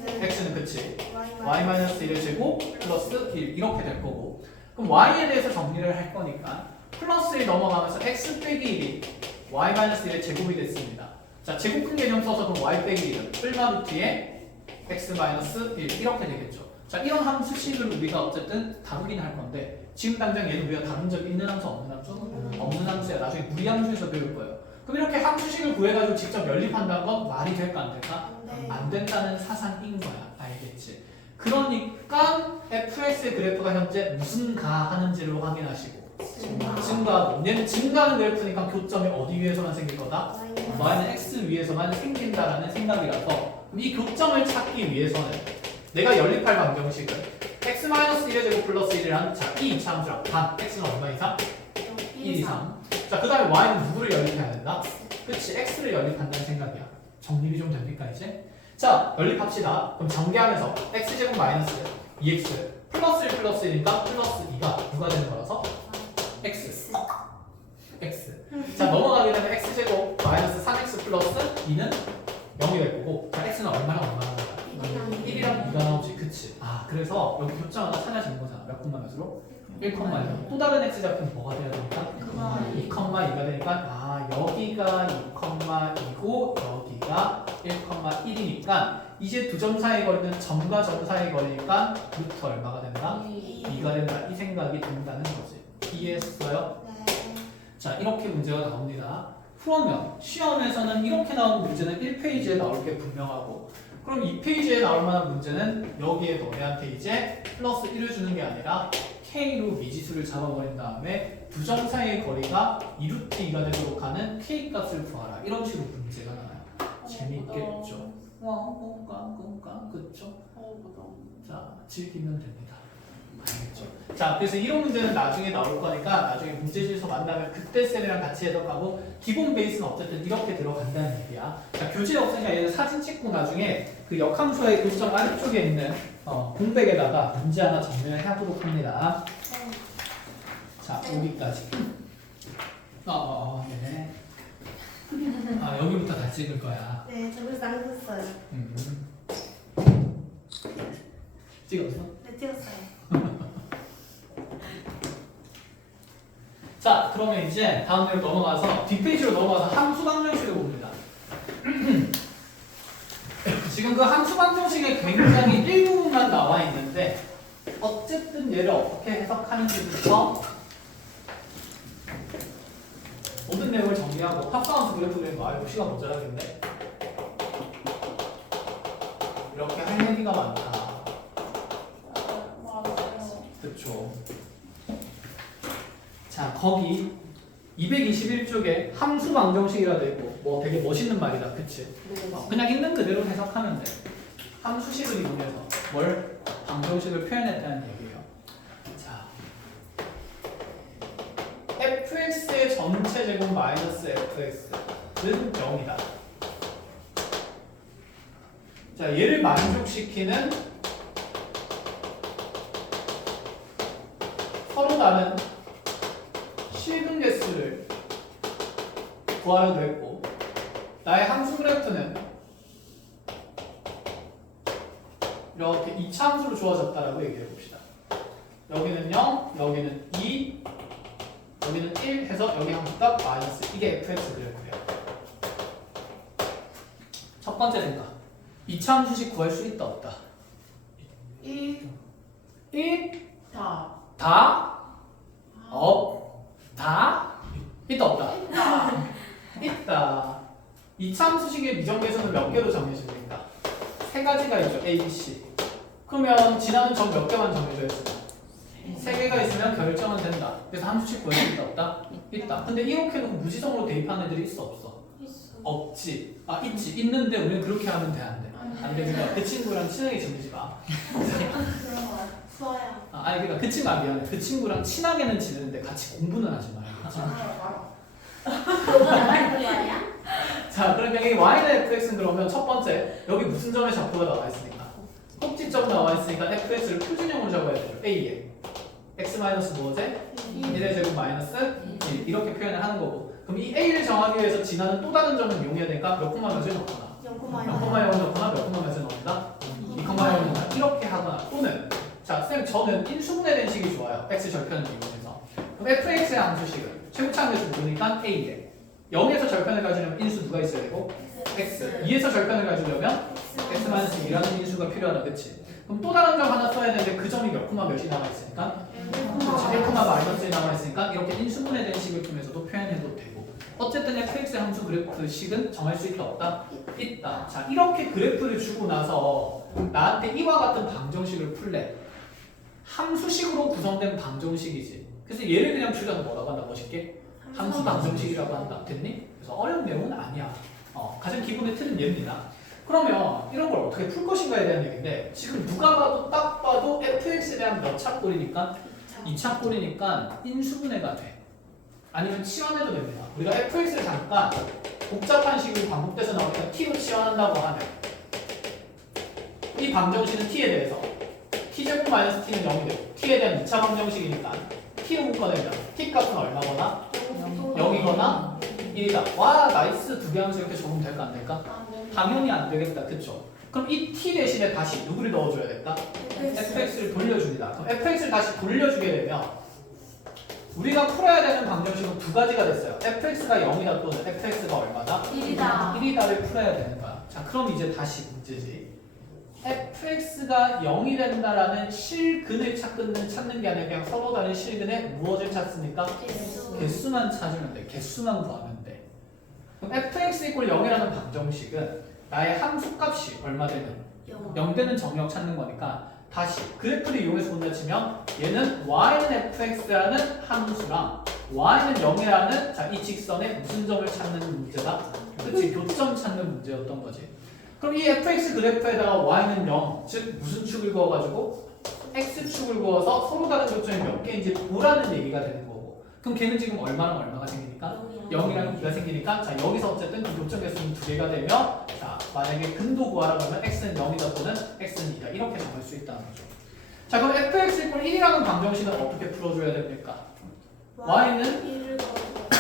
x는 그치? y 마이너스 1의 제곱 플러스 1 이렇게 될 거고, 그럼 y에 대해서 정리를 할 거니까 플러스 1 넘어가면서 x 빼기 1이 y 마이너스 1의 제곱이 됐습니다. 자, 제곱근 개념 써서 그럼 y 빼기 1은 뿔마 루트에 x 마이너스 1 이렇게 되겠죠. 자, 이런 함수식을 우리가 어쨌든 다루긴 할 건데 지금 당장 얘는 우리가 다룬 적 있는 함수 없는 함수? 없는 함수야. 나중에 무리함수에서 배울 거예요. 그럼 이렇게 함수식을 구해가지고 직접 연립한다는 건 말이 될까 안 될까? 안 된다는 사상인 거야. 알겠지? 그러니까 fx의 그래프가 현재 무슨 가 하는지를 확인하시고 증가하고, 얘는 증가하는 그래프니까 교점이 어디 위에서만 생길 거다? y는 x 위에서만 생긴다라는 생각이라서 그럼 이 교점을 찾기 위해서는 내가 연립할 방정식은 x-1의 제곱 플러스 1이란 자, 이 2차 함수랑 단 x는 얼마 이상? 1 이상. 자, 그 다음에 y는 누구를 연립해야 된다? 그치, x를 연립한다는 생각이야. 정립이 좀 됩니까 이제? 자, 연립합시다. 그럼 전개하면서 x제곱 마이너스 2x 플러스 1 플러스 1이니까 플러스 2가 누가 되는 거라서? x. 자, 넘어가게 되면 x제곱 마이너스 3x 플러스 2는 0이 될 거고, 자, x는 얼마랑 얼마나 나와? 1이랑 2가 나오지. 그치? 아, 그래서 여기 교점 하나 찾아지는 거잖아. 몇 콤마 몇으로? 1,1. 또 다른 x 잡히면 뭐가 돼야 되니까? 2,2가 되니까 아, 여기가 2,2고 여기가 1,1이니까 이제 두 점 사이 거리는 점과 점 사이 거리니까 루트 얼마가 된다? 2가 된다. 이 생각이 든다는 거지. 이해했어요? 자, 이렇게 문제가 나옵니다. 그러면 시험에서는 이렇게 나오는 문제는 1페이지에 나올 게 분명하고, 그럼 2페이지에 나올 만한 문제는 여기에 너네한테 이제 플러스 1을 주는 게 아니라 K로 미지수를 잡아버린 다음에 두 점 사이의 거리가 2루트 2가 되도록 하는 K 값을 구하라. 이런 식으로 문제가 나와요. 재밌겠죠? 그쵸? 자, 즐기면 됩니다. 알겠죠? 자, 그래서 이런 문제는 나중에 나올 거니까 나중에 문제지에서 만나면 그때 쌤이랑 같이 해석하고, 기본 베이스는 어쨌든 이렇게 들어간다는 얘기야. 자, 교재 없으니까 얘는 사진 찍고 나중에 그 역함수의 교점 아래쪽에 있는 공백에다가 문제 하나 정리를 해보도록 합니다. 자, 여기까지. 네. 아, 여기부터 다 찍을 거야. 네, 저 그래서 안 썼어요. 찍었어? 네, 찍었어요. 자, 그러면 이제 다음 내용 넘어가서 뒷페이지로 넘어가서 함수 방정식을 봅니다. 지금 그 함수 방정식에 굉장히 일부분만 나와 있는데 어쨌든 얘를 어떻게 해석하는지부터 모든 내용을 정리하고 합성함수 그래프 그리는 거 알고 시간 모자라겠는데 이렇게 할 얘기가 많다. 맞아요. 그쵸. 자, 거기 221쪽에 함수 방정식이라 되고 뭐 되게 멋있는 말이다. 그치? 그냥 있는 그대로 해석하면 돼. 함수식을 이용해서 뭘? 방정식을 표현했다는 얘기예요. 자, fx의 전체 제곱 마이너스 fx는 0이다. 자, 얘를 만족시키는 서로 다른 실근 개수를 구하여도 했고 나의 함수 그래프는 이렇게 2차 함수로 주어졌다라고 얘기해 봅시다. 여기는 0, 여기는 2, 여기는 1 해서 여기 함수값 마이너스 이게 fx 그래프예요. 첫 번째 생각 2차 함수식 구할 수 있다 없다? 1, 1 다. 다? 다? 있다 없다? 있다. 있다. 2차 함수식의 미정계수는 몇 개로 정해집니까? 세 가지가 있죠. A, B, C. 그러면 지나는 점 몇 개만 정해져 있어요? 세 개가 있으면 결정은 된다. 그래서 함수식 구할 수 있다 없다? 있다. 근데 이렇게 놓고 무지성으로 대입하는 애들이 있어 없어? 있어. 없지. 아 있지. 있는데 우리는 그렇게 하면 돼 안 돼? 안 돼. 그러니까 그 친구랑 친하게 지내지 마. 그런 거 수아야. 아니 그러니까 그 친구 미안해. 그 친구랑 친하게는 지내는데 같이 공부는 하지 마. 그거 나가는 거 아니야? 자, 그러면 이 y는 fx는 그러면 첫 번째 여기 무슨 점의 좌표가 나와 있으니까 꼭지점 나와 있으니까 fx를 표준형으로 잡아야 되죠. a에 x 마이너스 뭐제? 1의 제곱 마이너스 1 이렇게 표현을 하는 거고 그럼 이 a를 정하기 위해서 지나는 또 다른 점을 이용해야 되니까 몇 콤마 몇을 넣거나 몇 콤마 0을 넣거나 몇 콤마 몇을 넣는다? 2콤마 0을 넣거나 이렇게 하거나 또는 자, 쌤 저는 인수분해 된 식이 좋아요. x 절편을 이용해서 그럼 fx의 함수식은 최고차항에서 모르니까 a에 0에서 절편을 가지려면 인수 누가 있어야 되고? x 2에서 절편을 가지려면 x-2라는 인수가 필요하다. 그치? 그럼 또 다른 점 하나 써야 되는데 그 점이 몇 콤마 몇이 남아있으니까 1콤마 마이너스에 남아있으니까 이렇게 인수분해된 식을 통해서도 표현해도 되고 어쨌든 fx의 함수 그래프 식은 정할 수 있다 없다? 있다. 자 이렇게 그래프를 주고 나서 나한테 이와 같은 방정식을 풀래 함수식으로 구성된 방정식이지 그래서 얘를 그냥 줄여서 뭐라고 한다 멋있게? 함수 방정식이라고 한다. 됐니? 그래서 어려운 내용은 아니야. 가장 기본의 틀은 얘입니다. 그러면 이런 걸 어떻게 풀 것인가에 대한 얘기인데 지금 누가 봐도 딱 봐도 fx에 대한 몇 차 꼴이니까 2차 꼴이니까 인수분해가 돼. 아니면 치환해도 됩니다. 우리가 fx를 잠깐 복잡한 식으로 반복돼서 나오니까 t로 치환한다고 하면 이 방정식은 t에 대해서 t제곱 마이너스 t는 0이 되고 t에 대한 2차 방정식이니까 t로 묶어내면 t 값은 얼마거나 0이거나 1이다. 와 나이스 두 개 함수 이렇게 적으면 될까 안 될까? 당연히 안 되겠다. 그쵸? 그럼 이 t 대신에 다시 누구를 넣어줘야 될까? fx를 돌려줍니다. 그럼 fx를 다시 돌려주게 되면 우리가 풀어야 되는 방정식은 두 가지가 됐어요. fx가 0이다 또는 fx가 얼마다? 1이다. 1이다를 풀어야 되는 거야. 자 그럼 이제 다시 문제지. fx가 0이 된다라는 실근을 찾는 게 아니라 그냥 서로 다른 실근의 무엇을 찾습니까? 개수만 찾으면 돼. 개수만 구하면 돼. 그럼 fx 이꼴 0이라는 방정식은 나의 함수값이 얼마 되는? 0 되는 정역 찾는 거니까 다시 그래프를 이용해서 본다 치면 얘는 y는 fx라는 함수랑 y는 0이라는 자, 이 직선의 무슨 점을 찾는 문제다? 그치? 교점 찾는 문제였던 거지. 그럼 이 fx 그래프에다가 y는 0, 즉 무슨 축을 그어가지고 x축을 그어서 서로 다른 교점이 몇 개인지 보라는 얘기가 되는 거고 그럼 걔는 지금 얼마랑 얼마가 생기니까? 0이랑 2가 생기니까 자 여기서 어쨌든 그 교점 개수는 두 개가 되면 자 만약에 근도 구하라고 하면 x는 0이다 또는 x는 2다 이렇게 정할 수 있다는 거죠. 자 그럼 fx 이꼴 1이라는 방정식은 어떻게 풀어줘야 됩니까? y는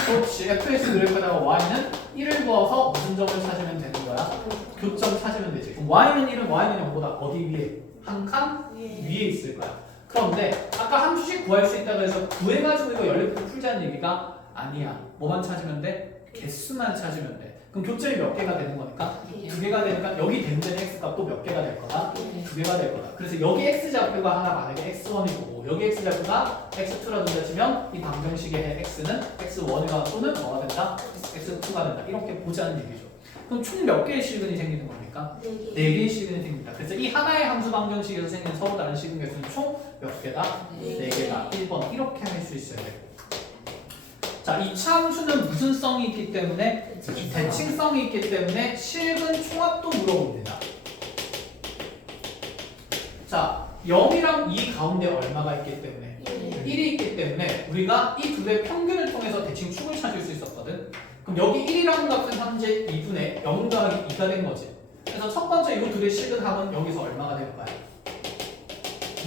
그렇지 fx 그래프에다가 y는 1을 구어서 무슨 점을 찾으면 되는 거야? 교점 찾으면 되지. 그럼 y는 1은 y는 0보다 어디 위에? 한 칸 위에 있을 거야. 그런데 아까 함수식 구할 수 있다고 해서 구해가지고 이거 연립해서 풀자는 얘기가 아니야. 뭐만 찾으면 돼? 개수만 찾으면 돼. 그럼 교점이 몇 개가 되는 거니까? 네. 2개가 되니까 여기 댐된 x값 또 몇 개가 될 거다? 2개가 될 거다. 그래서 여기 x좌표가 하나 만약에 x1이고 여기 x좌표가 x2라고 치면 이 방정식의 x는 x1과 또는 뭐가 된다? x2가 된다. 이렇게 보자는 얘기죠. 그럼 총 몇 개의 실근이 생기는 겁니까? 4개의 실근이 생깁니다. 그래서 이 하나의 함수 방정식에서 생긴 서로 다른 실근 개수는 총 몇 개다? 4개다. 1번 이렇게 할 수 있어야 돼요. 자, 이 참수는 무슨 성이 있기 때문에 대칭성이 있기 때문에 실근 총합도 물어봅니다. 자, 0이랑 2 가운데 얼마가 있기 때문에 1이 있기 때문에 우리가 이 둘의 평균을 통해서 대칭축을 찾을 수 있었거든. 그럼 여기 1이라는 값은 현재 2분의 0 더하기 2가 된 거지. 그래서 첫 번째 이 둘의 실근합은 여기서 얼마가 될까요?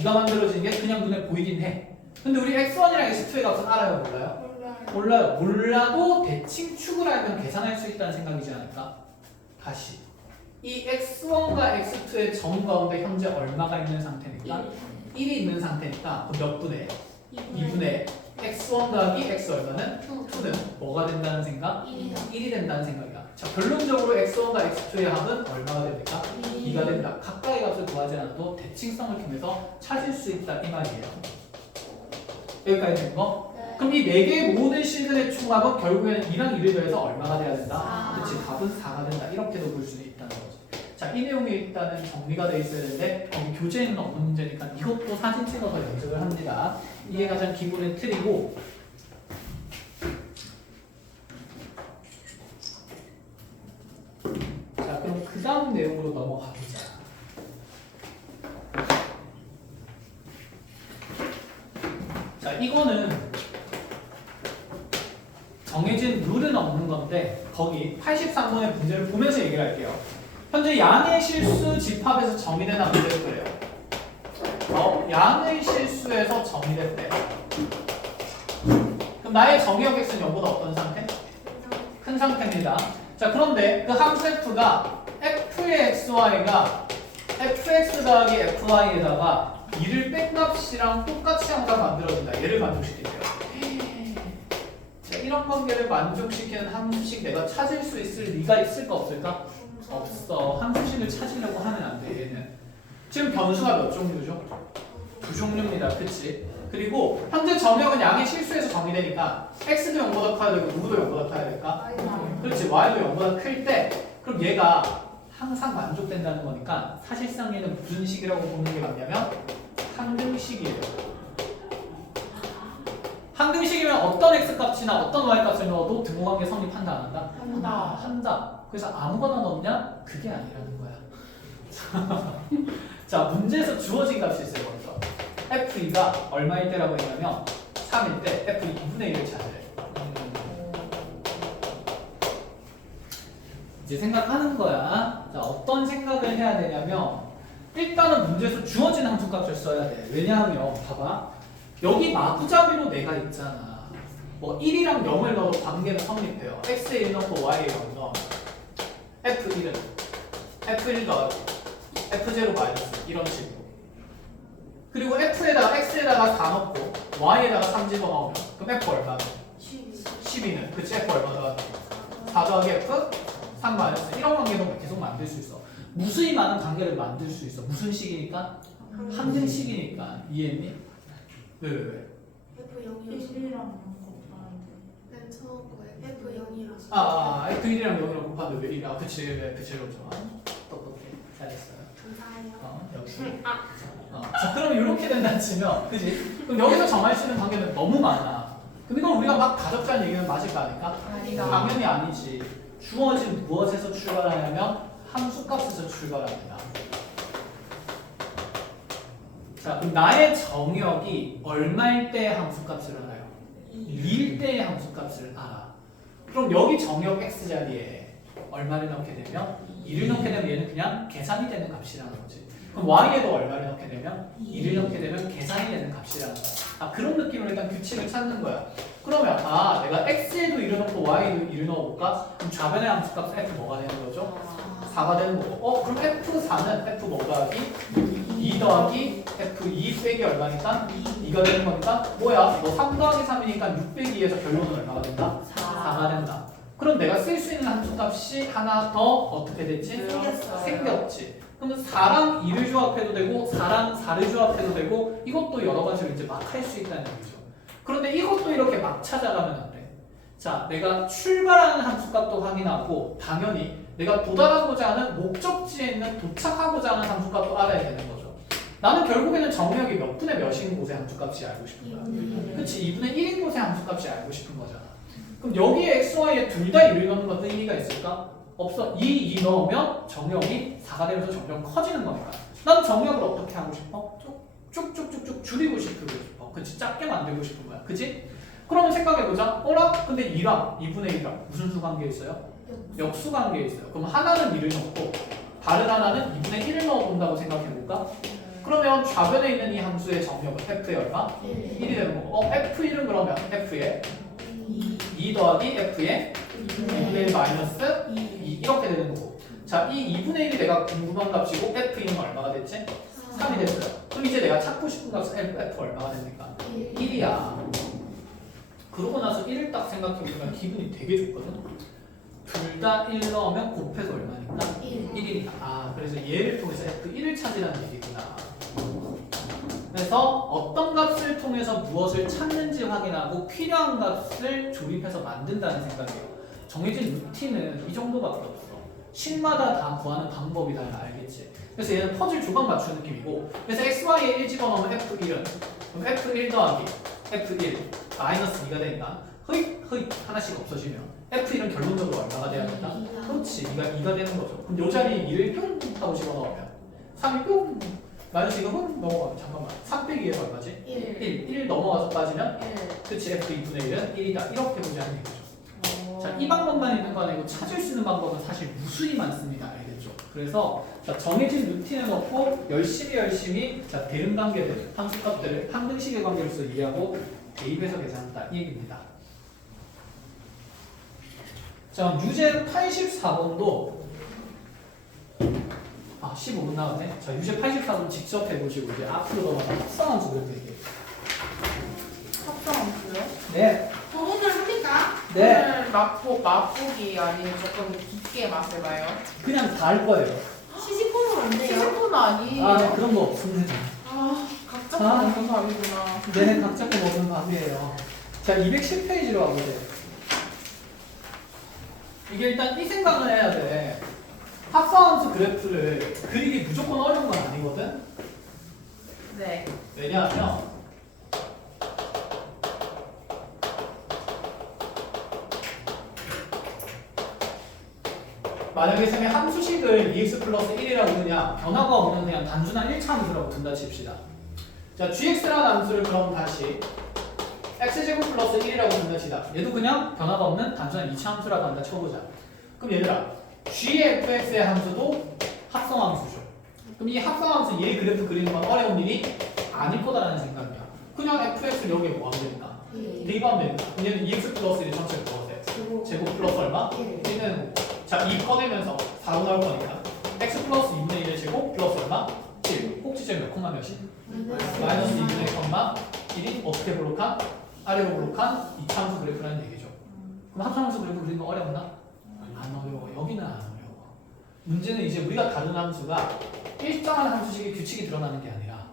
2가 만들어진 게 그냥 눈에 보이긴 해. 근데 우리 x1이랑 x2의 값은 알아요? 몰라요? 몰라요. 몰라도 대칭축을 알면 계산할 수 있다는 생각이지 않을까? 다시 이 x1과 x2의 점 가운데 현재 얼마가 있는 상태니까? 1이 있는 상태니까 그럼 몇 분의? 2분의 x1 더하기 x 얼마는? 2는 뭐가 된다는 생각? 1이 된다는 생각이야. 자, 결론적으로 x1과 x2의 합은 얼마가 됩니까? 2가 된다. 각각의 값을 구하지 않아도 대칭성을 통해서 찾을 수 있다 이 말이에요. 여기까지 된 거? 그럼 이 4개의 모든 실근의 총합은 결국에는 2랑 1을 더해서 얼마가 돼야 된다? 그렇지, 답은 4가 된다. 이렇게도 볼 수 있다는 거지. 자, 이 내용이 일단은 정리가 되어 있어야 되는데 교재에는 없는 문제니까 이것도 사진 찍어서 연습을 합니다. 이게 가장 기본의 틀이고, 자, 그럼 그 다음 내용으로 넘어가 보자. 자, 이거는 정해진 룰은 없는 건데 거기 83번의 문제를 보면서 얘기를 할게요. 현재 양의 실수 집합에서 정의된 문제를 그래요. 양의 실수에서 정의됐대. 그럼 나의 정의역 x는 0보다 어떤 상태? 큰 상태입니다. 자, 그런데 그 함수 f가 f의 xy가 fx 더하기 fy에다가 2를 뺀 값이랑 똑같이 항상 만들어진다. 얘를 만족시킬게요. 자, 이런 관계를 만족시키는 함수식 내가 찾을 수 있을 리가 있을까 없을까? 없어. 함수식을 찾으려고 하면 안 돼. 얘는 지금 변수가 몇 종류죠? 2종류입니다. 그치? 그리고 현재 정역은 양의 실수에서 정의되니까 x도 0보다 커야 되고 누구도 0보다 커야 될까? 그렇지. y도 0보다 클 때 그럼 얘가 항상 만족된다는 거니까 사실상 얘는 무슨 식이라고 보는 게 맞냐면 항등식이에요. 항등식이면 어떤 x값이나 어떤 y값을 넣어도 등호관계 성립한다 안 한다? 한다. 그래서 아무거나 넣냐? 그게 아니라는 거야. 자, 문제에서 주어진 값이 있어요. 먼저 f2가 얼마일 때라고 했냐면 3일 때 f 2분의 1을 찾으래. 이제 생각하는 거야. 자, 어떤 생각을 해야 되냐면 일단은 문제에서 주어진 함수값을 써야 돼. 왜냐하면 봐봐. 여기 마구잡이로 내가 있잖아. 뭐 1이랑 0을 넣어도 관계는 성립해요. x에 1 넣고 y에 0 넣어. f1은 f1 더하기 f0 마이너스 이런 식으로. 그리고 f에다가 x에다가 4 넣고 y에다가 3 집어넣으면 그럼 f 얼마나? 12는 그치? f 얼마 더하기? 4 더하기 f 3 마이너스 이런 관계도 계속 만들 수 있어. 무수히 많은 관계를 만들 수 있어. 무슨 식이니까? 항등식이니까. 이해했니? 왜? F1이랑 0이랑 곱하는데 왜 1이야? 그치, F0죠. 똑똑해. 잘했어요. 역시. 자, 그럼 이렇게 된다 치면, 그지? 그럼 여기서 정할 수 있는 관계는 너무 많아. 근데 그럼 우리가 막 가졌다는 얘기는 맞을 거 아닐까? 당연히 아니지. 주어진 무엇에서 출발하냐면 함수값에서 출발합니다. 자, 그럼 나의 정역이 얼마일 때의 함수값을 알아요? 2일 때의 함수값을 알아. 그럼 여기 정역 x 자리에 얼마를 넣게 되면 2를 넣게 되면 얘는 그냥 계산이 되는 값이라는 거지. 그럼 y에도 얼마를 넣게 되면 2를 넣게 되면 계산이 되는 값이라는 거야. 그런 느낌으로 일단 규칙을 찾는 거야. 그러면 내가 x에도 2를 넣고 y에도 2를 넣어볼까? 그럼 좌변의 함수값은 f 뭐가 되는 거죠? 4가 되는 거고. 그럼 f4는 f 뭐 더하기 2 더하기 f2 빼기 얼마니까? 2가 되는 거니까 뭐야? 너 3 더하기 3이니까 6 빼기 2에서 결론은 얼마가 된다? 4가 된다. 그럼 그럼 내가 쓸 수 있는 함수값이 하나 더 어떻게 됐지? 생겼어요. 생겼지. 그러면 4랑 2를 조합해도 되고 4랑 4를 조합해도 되고 이것도 여러 가지로 이제 막 할 수 있다는 얘기죠. 그런데 이것도 이렇게 막 찾아가면 안 돼. 자, 내가 출발하는 함수값도 확인하고 당연히 내가 도달하고자 하는 목적지에 있는 도착하고자 하는 함수값도 알아야 되는 거죠. 나는 결국에는 정의역이 몇 분의 몇인 곳의 함수값이 알고 싶은 거야. 그렇지, 2분의 1인 곳의 함수값이 알고 싶은 거잖아. 그럼 여기에 x, y에 둘 다 2를 넣는 것도 의미가 있을까? 없어. 2 넣으면 정의역이 4가 되면서 점점 커지는 거니까. 난 정의역을 어떻게 하고 싶어? 쭉쭉쭉쭉 줄이고 싶고 싶어. 그치? 작게 만들고 싶은 거야. 그치? 그러면 생각해보자. 어라? 근데 2랑 2분의 1이랑 무슨 수 관계 있어요? 역수 관계 있어요. 그럼 하나는 2를 넣고 다른 하나는 2분의 1을 넣어본다고 생각해볼까? 그러면 좌변에 있는 이 함수의 정의역은 f의 얼마? 1이 되는 거고. f1은 그러면 f의 2 더하기 f의 2분의 1 마이너스 2 이렇게 되는 거고. 자, 이 2분의 1이 내가 궁금한 값이고 f2는 얼마가 됐지? 3이 됐어요. 그럼 이제 내가 찾고 싶은 값은 f 얼마가 됩니까? 1이야. 그러고 나서 1을 딱 생각해보면 기분이 되게 좋거든. 둘 다 1 넣으면 곱해서 얼마니까? 1이니까. 아, 그래서 얘를 통해서 f1을 찾으라는 얘기구나. 그래서 어떤 값을 통해서 무엇을 찾는지 확인하고 필요한 값을 조립해서 만든다는 생각이에요. 정해진 루틴은 이 정도밖에 없어. 식마다 다 구하는 방법이 달라, 알겠지? 그래서 얘는 퍼즐 조각 맞추는 느낌이고, 그래서 x, y에 1 집어넣으면 f1은 그럼 f1 더하기 f1 마이너스 2가 되니까 흐이 하나씩 없어지면 f1은 결론적으로 얼마가 돼야 된다? 그렇지, 2가 되는 거죠. 그럼 요 자리에 2를 뿅 하고 집어넣으면 3이 뿅 마이너스 2가 훅 넘어가면 잠깐만 3 빼기 1은 얼마지? 1 넘어가서 빠지면 그치, f2분의 1은 1이다 이렇게 보자는 얘기죠. 자, 이 방법만 있는 거 아니고 찾을 수 있는 방법은 사실 무수히 많습니다. 알겠죠? 그래서 자, 정해진 루틴에 넣고 열심히 자, 대응 관계들, 함수값들을 항등식의 관계로서 이해하고 대입해서 계산한다 이 얘기입니다. 자, 유제 84번도 15분 나왔네. 자, 유제 84번 직접 해보시고 이제 앞으로 넘어가서 합성함수 그렇게 얘기해요. 합성함수요? 네. 저 오늘 합니까? 네. 오늘 맛보기 아니면 조금 깊게 맛을 봐요? 그냥 다 할 거예요. 시식코는 안 돼요? 시식코는 아니에요. 아, 그런 거 없습니다. 각자 아. 먹는 거 아니구나. 네, 각자 거 먹는 밥이에요. 자, 210페이지로 와보세요. 이게 일단 이 생각을 해야 돼. 합성함수 그래프를 그리기 무조건 어려운 건 아니거든? 네. 왜냐하면 만약에 쌤이 함수식을 2x 플러스 1이라고 그냥 변화가 없는 그냥 단순한 1차 함수라고 둔다 칩시다. 자, gx라는 함수를 그럼 다시 x제곱 플러스 1이라고 둔다 치다. 얘도 그냥 변화가 없는 단순한 2차 함수라고 한다 쳐보자. 그럼 얘들아, gfx의 함수도 합성함수죠. 그럼 이 합성함수 얘 그래프 그리는 건 어려운 일이 아닐 거다라는 생각이야. 그냥 fx를 여기에 뭐 하면 되니까? 대입하면 되니까. 얘는 2x 플러스 1 전체를 넣어도 돼. 제곱 플러스 얼마? 1은 자, 2 꺼내면서 4로 나올 거니까 x 플러스 2분의 1의 제곱 플러스 얼마? 7. 꼭지점 몇 콤마 몇이? 마이너스 2분의 콤마 1이 어떻게 블록한? 아래로 블록한 이차함수 그래프라는 얘기죠. 그럼 합성함수 그래프 그리는 거 어렵나? 안 어려워. 여기는 안 어려워. 문제는 이제 우리가 다룬 함수가 일정한 함수식의 규칙이 드러나는 게 아니라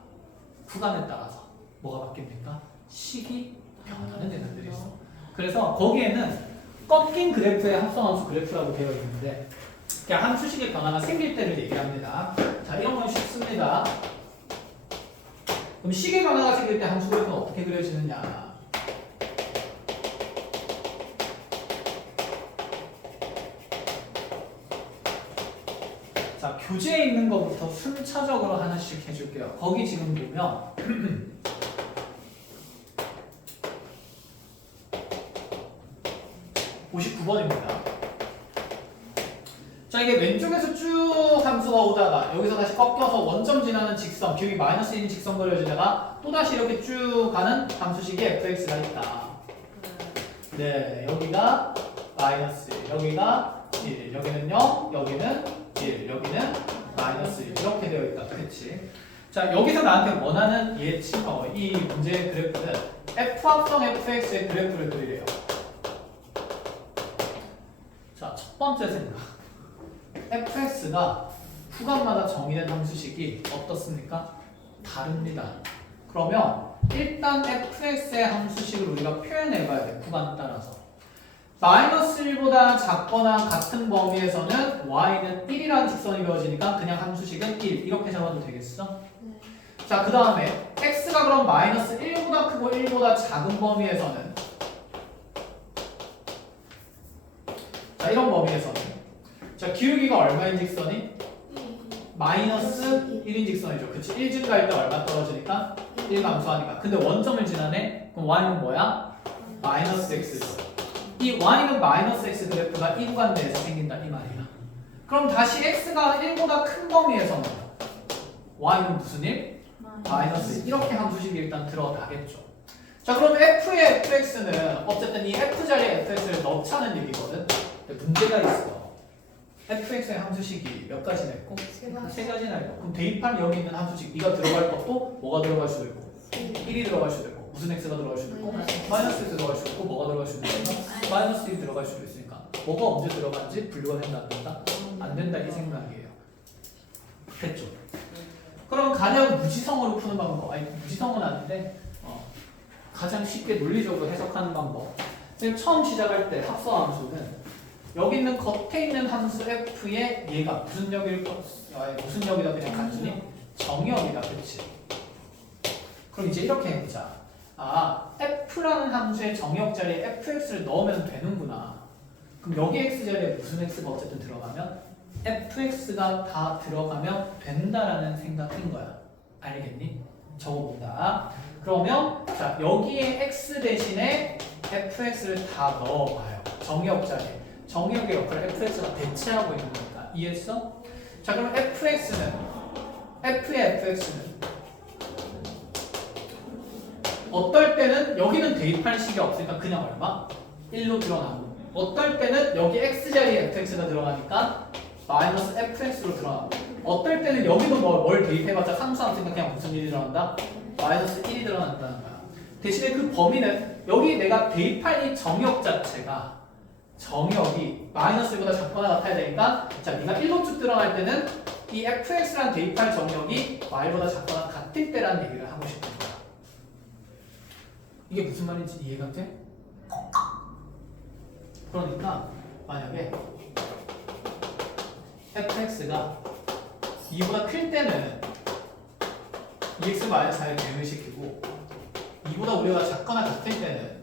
구간에 따라서 뭐가 바뀝니까? 식이 변하는 애들이 있어. 그래서 거기에는 꺾인 그래프의 합성함수 그래프라고 되어 있는데 그냥 함수식의 변화가 생길 때를 얘기합니다. 자, 이런 건 쉽습니다. 그럼 식의 변화가 생길 때 함수 그래프는 어떻게 그려지느냐? 자, 교재에 있는 것부터 순차적으로 하나씩 해줄게요. 거기 지금 보면 59번입니다. 자, 이게 왼쪽에서 쭉 함수가 오다가 여기서 다시 꺾여서 원점 지나는 직선, 기울기 마이너스 1인 직선 그려지다가 또다시 이렇게 쭉 가는 함수식이 fx가 있다. 네, 여기가 마이너스 1, 여기가 1, 여기는 0, 여기는 1, 여기는 마이너스 1 이렇게 되어 있다. 그렇지? 자, 여기서 나한테 원하는 이 문제의 그래프는 f 합성 fx의 그래프를 그리래요. 첫 번째 생각. fx가 구간마다 정의된 함수식이 어떻습니까? 다릅니다. 그러면 일단 fx의 함수식을 우리가 표현해봐야 돼. 구간 따라서. 마이너스 1보다 작거나 같은 범위에서는 y는 1이라는 직선이 그어지니까 그냥 함수식은 1 이렇게 잡아도 되겠어? 네. 자, 그 다음에 x가 그럼 마이너스 1보다 크고 1보다 작은 범위에서는 자, 이런 범위에서는 자, 기울기가 얼마인 직선이? 마이너스 1인 직선이죠. 그치? 1 증가할 때 얼마 떨어지니까? 1 감소하니까. 근데 원점을 지나네? 그럼 y는 뭐야? 마이너스 x죠. 이 y는 마이너스 x 그래프가 이 구간 내에서 생긴다 이 말이야. 그럼 다시 x가 1보다 큰 범위에서는 y는 무슨 일? 마이너스 1. 이렇게 함수식이 일단 들어가겠죠. 자, 그럼 f의 fx는 어쨌든 이 f 자리에 fx를 넣자는 얘기거든. 근데 문제가 있어. fx의 함수식이 몇 가지나 있고? 세 가지나 있고. 그럼 대입한 여기 있는 함수식 이가 들어갈 것도 뭐가 들어갈 수도 있고 1이 들어갈 수도 있고 무슨 x가 들어갈 수도 있고 마이너스 x 들어갈 수도 있고 뭐가 들어갈 수도 있고 마이너스 1이 들어갈 수도 있으니까 뭐가 언제 들어간지 분류가 된다 안 된다? 안 된다 이 생각이에요. 됐죠? 그럼 가장 무지성으로 푸는 방법 아니 무지성은 아닌데 가장 쉽게 논리적으로 해석하는 방법. 지금 처음 시작할 때 합성 함수는 여기 있는 겉에 있는 함수 f의 얘가 무슨 역일 거 무슨 역이다 그냥 단순히 정역이다. 그렇지? 그럼 이제 이렇게 해보자. 아, f라는 함수의 정역 자리에 fx를 넣으면 되는구나. 그럼 여기 x 자리에 무슨 x가 어쨌든 들어가면 fx가 다 들어가면 된다라는 생각인 거야. 알겠니? 적어본다. 그러면 자 여기에 x 대신에 fx를 다 넣어봐요. 정역 자리에. 정역의 역할을 fx가 대체하고 있는 거니까. 이해했어? 자 그럼 f의 fx는 어떨 때는 여기는 대입할 식이 없으니까 그냥 얼마? 1로 드러나고 어떨 때는 여기 x자리에 fx가 들어가니까 마이너스 fx로 드러나고 어떨 때는 여기도 뭘 대입해봤자 상수 안 쓰니까 그냥 무슨 일이 드러난다? 마이너스 1이 드러난다는 거야. 대신에 그 범위는 여기 내가 대입할 이 정역 자체가 정역이 마이너스 1보다 작거나 같아야 되니까 자 네가 1로 쭉 들어갈 때는 이 fx라는 대입할 정역이 y보다 작거나 같을 때라는 얘기를 하고 싶은 거야. 이게 무슨 말인지 이해가 돼? 그러니까 만약에 fx가 2보다 클 때는 2x-4에 대응을 시키고 2보다 우리가 작거나 같을 때는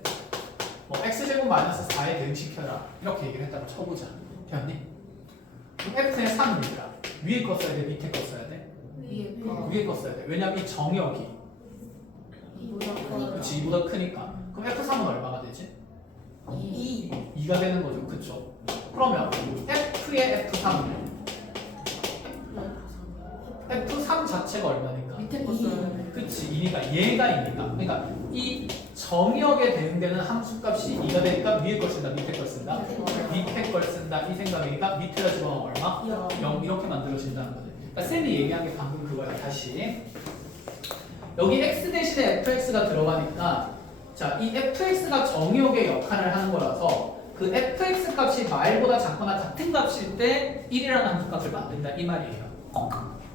뭐 x제곱 마이너스 4에 대응시켜라 이렇게 얘기를 했다고 쳐보자. 되었니? 그럼 f의 3입니다. 위에 거 써야 돼? 밑에 거 써야 돼? 위에 거 써야 돼. 왜냐면 이 정역이 그렇지 2보다 크니까. 그럼 f3은 얼마가 되지? 2가 되는 거죠. 그쵸? 그러면 f의 f3은 f3 자체가 얼마니까? 밑에 거 써야 돼. 그치 2니까 얘가 2니까 그러니까 이 정역에 대응되는 함수값이 2가 되니까 위에 걸 쓴다 밑에 걸 쓴다 밑에 걸 쓴다 이 생각이니까 밑에다 집어넣으면 얼마? 0 이렇게 만들어진다는 거지. 그러니까 쌤이 얘기한 게 방금 그거야. 다시 여기 x 대신에 fx가 들어가니까 자 이 fx가 정역의 역할을 하는 거라서 그 fx 값이 말보다 작거나 같은 값일 때 1이라는 함수값을 만든다 이 말이에요.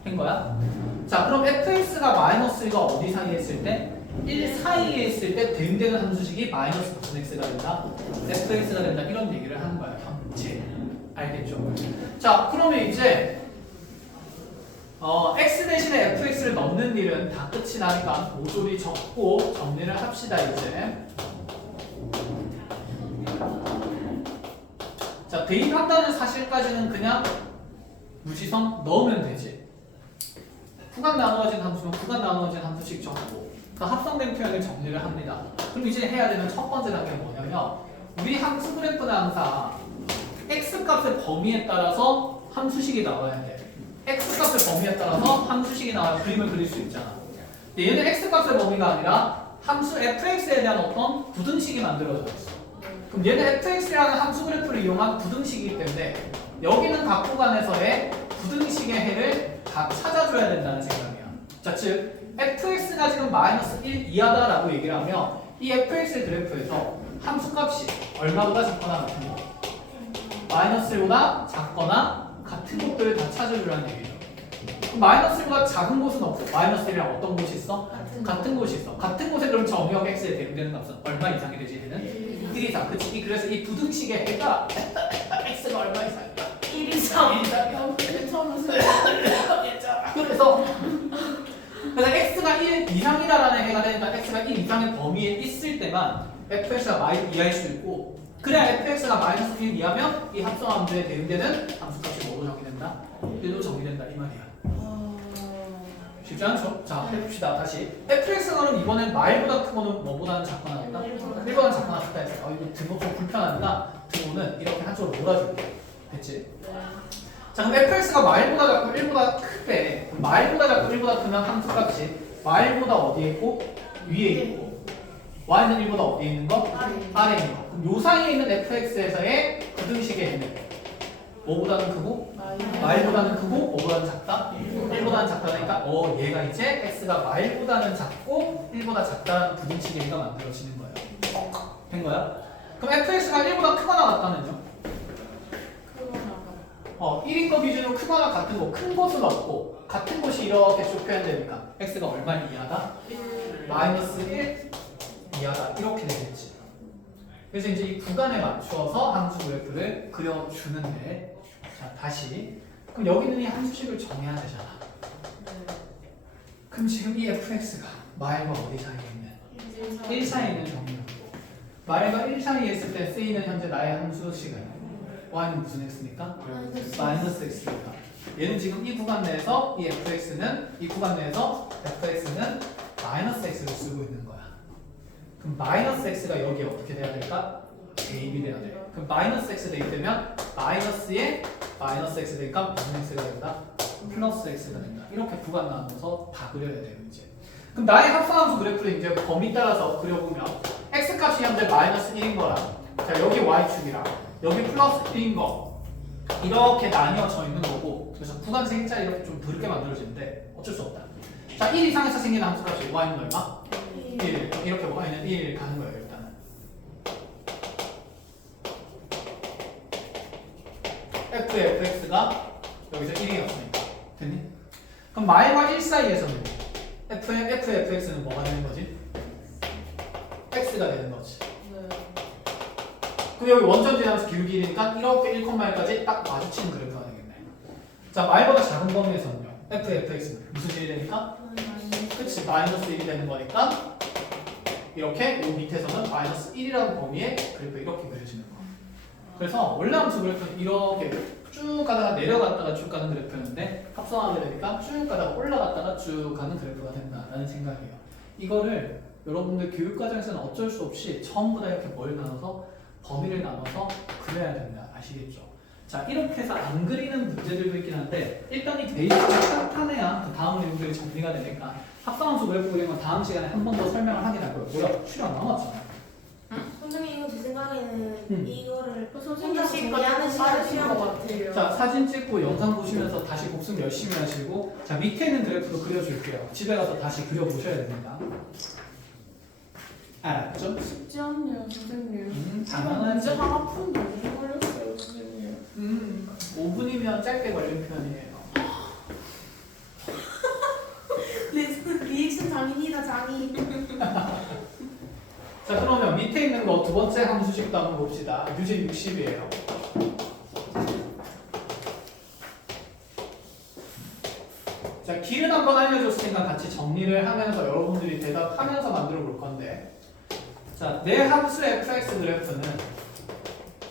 된 거야? 자 그럼 fx가 마이너스 1과 어디 사이에 있을 때? 1 사이에 있을 때 대응되는 함수식이 마이너스 무슨 x가 된다? fx가 된다 이런 얘기를 하는 거야. 현재 알겠죠? 자 그러면 이제 x 대신에 fx를 넣는 일은 다 끝이 나니까 모조리 적고 정리를 합시다. 이제 자 대입한다는 사실까지는 그냥 무지성 넣으면 되지. 구간 나누어진 함수면 구간 나누어진 함수씩 적고 그 합성된 표현을 정리를 합니다. 그럼 이제 해야 되는 첫 번째 단계는 뭐냐면 우리 함수 그래프는 항상 x값의 범위에 따라서 함수식이 나와야 돼. x값의 범위에 따라서 함수식이 나와야 그림을 그릴 수 있잖아. 근데 얘는 x값의 범위가 아니라 함수 fx에 대한 어떤 부등식이 만들어져 있어. 그럼 얘는 fx라는 함수 그래프를 이용한 부등식이기 때문에 여기는 각 구간에서의 부등식의 해를 다 찾아줘야 된다는 생각이야. 자, 즉 fx가 지금 마이너스 1 이하다라고 얘기를 하면 이 fx의 그래프에서 함수값이 얼마보다 작거나 같은 거 마이너스 1보다 작거나 같은 곳들을 다 찾아주라는 얘기죠. 그럼 마이너스 1보다 작은 곳은 없고 마이너스 1이랑 어떤 곳이 있어? 같은 곳이 있어. 같은 곳에 그럼 정의역 x에 대응되는 값은 얼마 이상이 되지? 얘는 1 이상. 그치? 그래서 이 부등식의 해가 x가 얼마 이상이야? 1 이상. 1 이상이야. 괜찮으세요? 그래서 x가 1 이상이다라는 해가 되니까 x가 1 이상의 범위에 있을 때만 fx가 마이너스 이하일 수 있고, 그래야 fx가 마이너스 1 이하면 이 합성함수에 대응되는 함수값이 뭐로 정의된다? 1로 정의된다 이 말이야. 쉽지 않죠? 자, 해봅시다. 다시 fx가 그럼 이번엔 마일보다 크고는 뭐보다는 작거나 같다? 1보다는 작거나 같다 했어요. 이거 등호 좀 불편하니까 등호는 이렇게 한쪽으로 몰아줄게. 됐지? 자, 그럼 fx가 마일보다 작고 1보다 크대. 마일보다 작고 1보다 크면 함수값이 마일보다 어디에 있고? 위에 있고, y는 1보다 어디에 있는 거? 아래에 있는 거. 그럼 요 사이에 있는 fx에서의 부등식에 있는 뭐보다는 크고? 마일보다는 크고 뭐보다는 작다? 1보다는 작다니까 얘가 이제 x가 마일보다는 작고 1보다 작다라는 부등식의 의가 만들어지는 거예요. 된 거야? 그럼 fx가 1보다 크거나 같다면요? 1인 거 기준으로 크거나 같은 거, 큰 곳은 없고 같은 곳이 이렇게 쭉 표현되니까 x가 얼마 이하다? 마이너스 1 이하다 이렇게 되겠지. 그래서 이제 이 구간에 맞추어서 함수 그래프를 그려주는데, 자 다시 그럼 여기는 이 함수식을 정해야 되잖아. 그럼 지금 이 fx가 마일과 어디 사이에 있는? 1 사이에 있는 정의역이고, 마일과 1 사이에 있을 때 쓰이는 현재 나의 함수식은 y는 무슨 x입니까? 마이너스 x입니다. 얘는 지금 이 구간 내에서 이 fx는 이 구간 내에서 fx는 마이너스 x를 쓰고 있는 거야. 그럼 마이너스 x가 여기에 어떻게 돼야 될까? 대입이 돼야 돼. 그럼 마이너스 x 대입되면 마이너스에 마이너스 x 되니까 무슨 x가 된다? 플러스 x가 된다. 이렇게 구간 나눠서 다 그려야 돼요 이제. 그럼 나의 합성함수 그래프를 이제 범위 따라서 그려보면 x 값이 현재 마이너스 1인 거랑, 자 여기 y축이랑 여기 플러스 1인 거 이렇게 나뉘어져 있는 거고, 그래서 구간 생자 이렇게 좀 부르게 만들어지는데 어쩔 수 없다. 자 1 이상에서 생기는 함수값이 y는 얼마? 1. 이렇게 y는 1 가는 거예요 일단은. f의 fx가 여기서 1이었으니까 됐니? 그럼 마일과 1 사이에서는 f의 fx는 뭐가 되는 거지? x가 되는 거지. 그럼 여기 원점 지나면서 기울기 1이니까 이렇게 1,1까지 딱 마주치는 그래프가 되겠네. 자 마일보다 작은 범위에서는요 f의 fx는 무슨 일이 되니까? 그치, 마이너스 1이 되는 거니까 이렇게 요 밑에서는 마이너스 1이라는 범위에 그래프 이렇게 그려지는 거. 그래서 원래 함수 그래프는 이렇게 쭉 가다가 내려갔다가 쭉 가는 그래프였는데 합성하게 되니까 쭉 가다가 올라갔다가 쭉 가는 그래프가 된다라는 생각이에요. 이거를 여러분들 교육과정에서는 어쩔 수 없이 전부 다 이렇게 뭘 나눠서 범위를 나눠서 그려야 된다. 아시겠죠? 자 이렇게 해서 안 그리는 문제들도 있긴 한데 일단 이 베이스가 탄탄해야 그 다음 내용들이 정리가 되니까 합성함수 그래프 그리는 건 다음 시간에 한 번 더 설명을 하긴 할 거예요. 뭐야? 출연 남았잖아. 선생님 이거 제 생각에는 이거를 선생님 혼자 정리하는 시간이 빠르신 필요한 것 것 같아요. 자 사진 찍고 영상 보시면서 다시 복습 열심히 하시고, 자 밑에 있는 그래프도 그려줄게요. 집에 가서 다시 그려보셔야 됩니다. 알았죠? 쉽지 않네요, 선생님. 문제 당연하지. 하나 푼데 오래 걸렸어요, 선생님. 5분이면 짧게 걸린 편이에요. 리액션 장인이다 장인. 자 그러면 밑에 있는 거 두 번째 함수식도 한번 봅시다. 유제 60이에요. 자 길은 한번 알려줬으니까 같이 정리를 하면서 여러분들이 대답하면서 만들어 볼 건데, 자 내 함수 fx 그래프는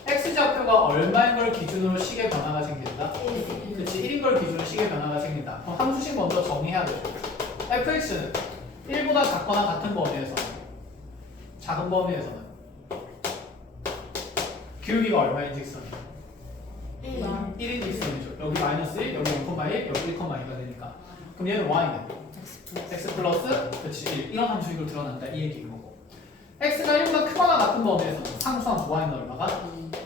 x좌표가 얼마인 걸 기준으로 식의 변화가 생긴다. 그치, 1인 걸 기준으로 식의 변화가 생긴다. 그럼 함수식 먼저 정의해야 되죠. fx는 1보다 작거나 같은 범위에서, 작은 범위에서는 기울기가 얼마인 직선이야? 1인 직선이죠. 여기 마이너스 1, 여기 0,1, 여기 1,2가 되니까. 그럼 얘는 y는 x 플러스 그치 1 이런 함수식으로 드러난다 이 얘기인 거고, x가 1보다 크거나 같은 범위에서는 상수함수 y는 얼마가?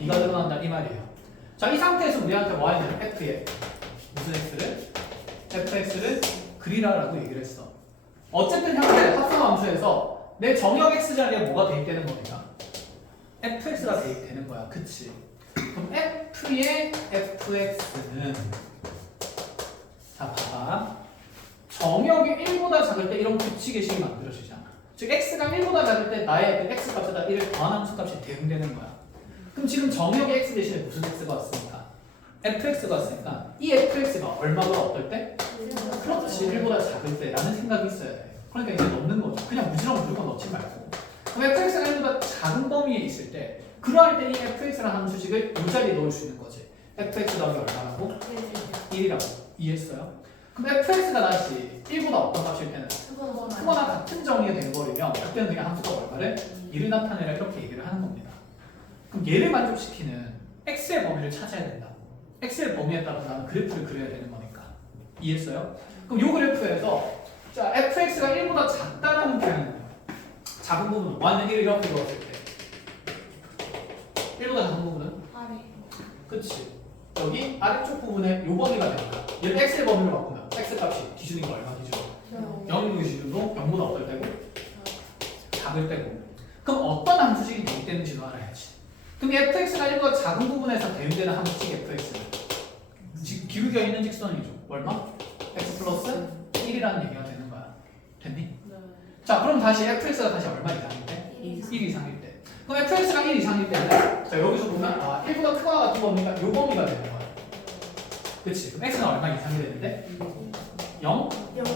2가 드러난다 이 말이에요. 자 이 상태에서 우리한테 y는 f의 무슨 x를? fx를 그리라라고 얘기를 했어. 어쨌든 현재 합성함수에서 내 정역 x 자리에 뭐가 대입되는 겁니까? fx가 대입되는 거야. 그치? 그럼 f f의 fx는 자 봐봐 정역이 1보다 작을 때 이런 규칙의식이 만들어지잖아. 즉 x가 1보다 작을 때 나의 그 x 값에다 1을 더한 함수값이 대응되는 거야. 그럼 지금 정역의 x 대신에 무슨 x가 왔으니까? fx가 왔으니까 이 fx가 얼마보다 어떨 때? 그렇지 1보다 작을 때라는 생각이 있어야 돼. 그러니까 이제 넣는 거죠. 그냥 무지랑 무조건 넣지 말고. 그럼 fx가 1보다 작은 범위에 있을 때 그러할 때 이 fx라는 함수식을 이 자리에 넣을 수 있는 거지. fx 더하기 얼마라고? 1이라고. 이해했어요? 그럼 fx가 다시 1보다 어떤 값일 때는 크거나 같은 정의가 돼버리면 그때는 그냥 함수가 얼마를 1을 나타내라 이렇게 얘기를 하는 겁니다. 그럼 얘를 만족시키는 x의 범위를 찾아야 된다고. x의 범위에 따라서 나는 그래프를 그려야 되는 거니까. 이해했어요? 그럼 이 그래프에서 자 fx가 1보다 작다라는 표현은 작은 부분은 완전 1을 이렇게 그었을 때 1보다 작은 부분은? 아래. 그치. 여기 아래쪽 부분에 요 범위가 됩니다. 얘를 x의 범위로 바꾸면 x 값이 기준인 거 얼마 기준? 0인 기준도 0보다 어떨 때고? 작을 때고. 그럼 어떤 함수식이 대입되는지도 알아야지. 그럼 fx가 1보다 작은 부분에서 대입되는 함수식 fx는 지금 기울겨 있는 직선이죠. 얼마? x 플러스 1이라는 얘기가 되는 거야. 됐니? 자 그럼 다시 fx가 다시 얼마 이상일 때? 1 이상일 때. 그럼 fx가 1 이상일 때는 자 여기서 보면 1보다 크거나 같은 범위가 요 범위가 되는 거야. 그치? 그럼 x는 얼마 이상이 되는데? 0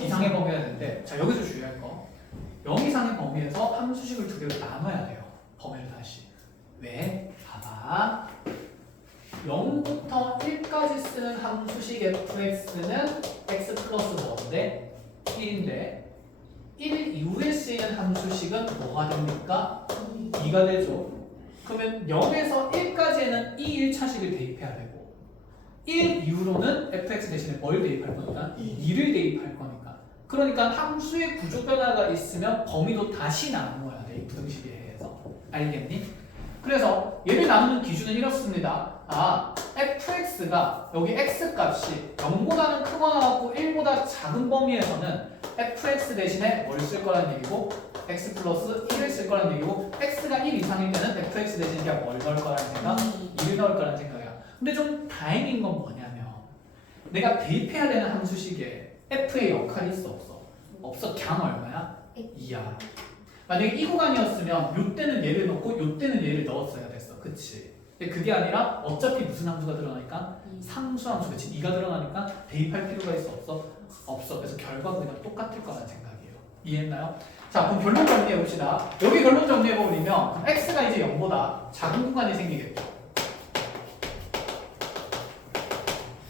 이상의 범위가 되는데 자 여기서 주의할 거 0 이상의 범위에서 함수식을 두 개로 나눠야 돼요. 범위를 다시. 왜? 봐봐 0부터 1까지 쓰는 함수식 fx는 x 플러스 뭔데? 1인데 1 이후에 쓰이는 함수식은 뭐가 됩니까? 2가 되죠. 그러면 0에서 1까지에는 이 1차식을 대입해야 되고 1 이후로는 fx 대신에 뭘 대입할 거니까? 2를 대입할 거니까. 그러니까 함수의 구조 변화가 있으면 범위도 다시 나누어야 돼. 이 부등식에 의해서. 알겠니? 그래서 얘를 나누는 기준은 이렇습니다. fx가 여기 x 값이 0보다는 크거나 같고 1보다 작은 범위에서는 fx 대신에 뭘 쓸 거라는 얘기고 x 플러스 1을 쓸 거라는 얘기고 x가 1 이상일 때는 fx 대신에 그냥 뭘 넣을 거라는 생각? 2를 넣을 거라는 생각이야. 근데 좀 다행인 건 뭐냐면 내가 대입해야 되는 함수식에 f의 역할이 있어 없어? 없어. 그냥 얼마야? 2야. 만약에 이 구간이었으면 요 때는 얘를 넣고 요 때는 얘를 넣었어야 됐어. 그치? 근데 그게 아니라 어차피 무슨 함수가 드러나니까? 상수함수. 그치? 2가 드러나니까 대입할 필요가 있어 없어? 없어. 그래서 결과가 그냥 똑같을 거라는 생각이에요. 이해했나요? 자 그럼 결론 정리해 봅시다. 여기 결론 정리해 버리면 x가 이제 0보다 작은 구간이 생기겠죠.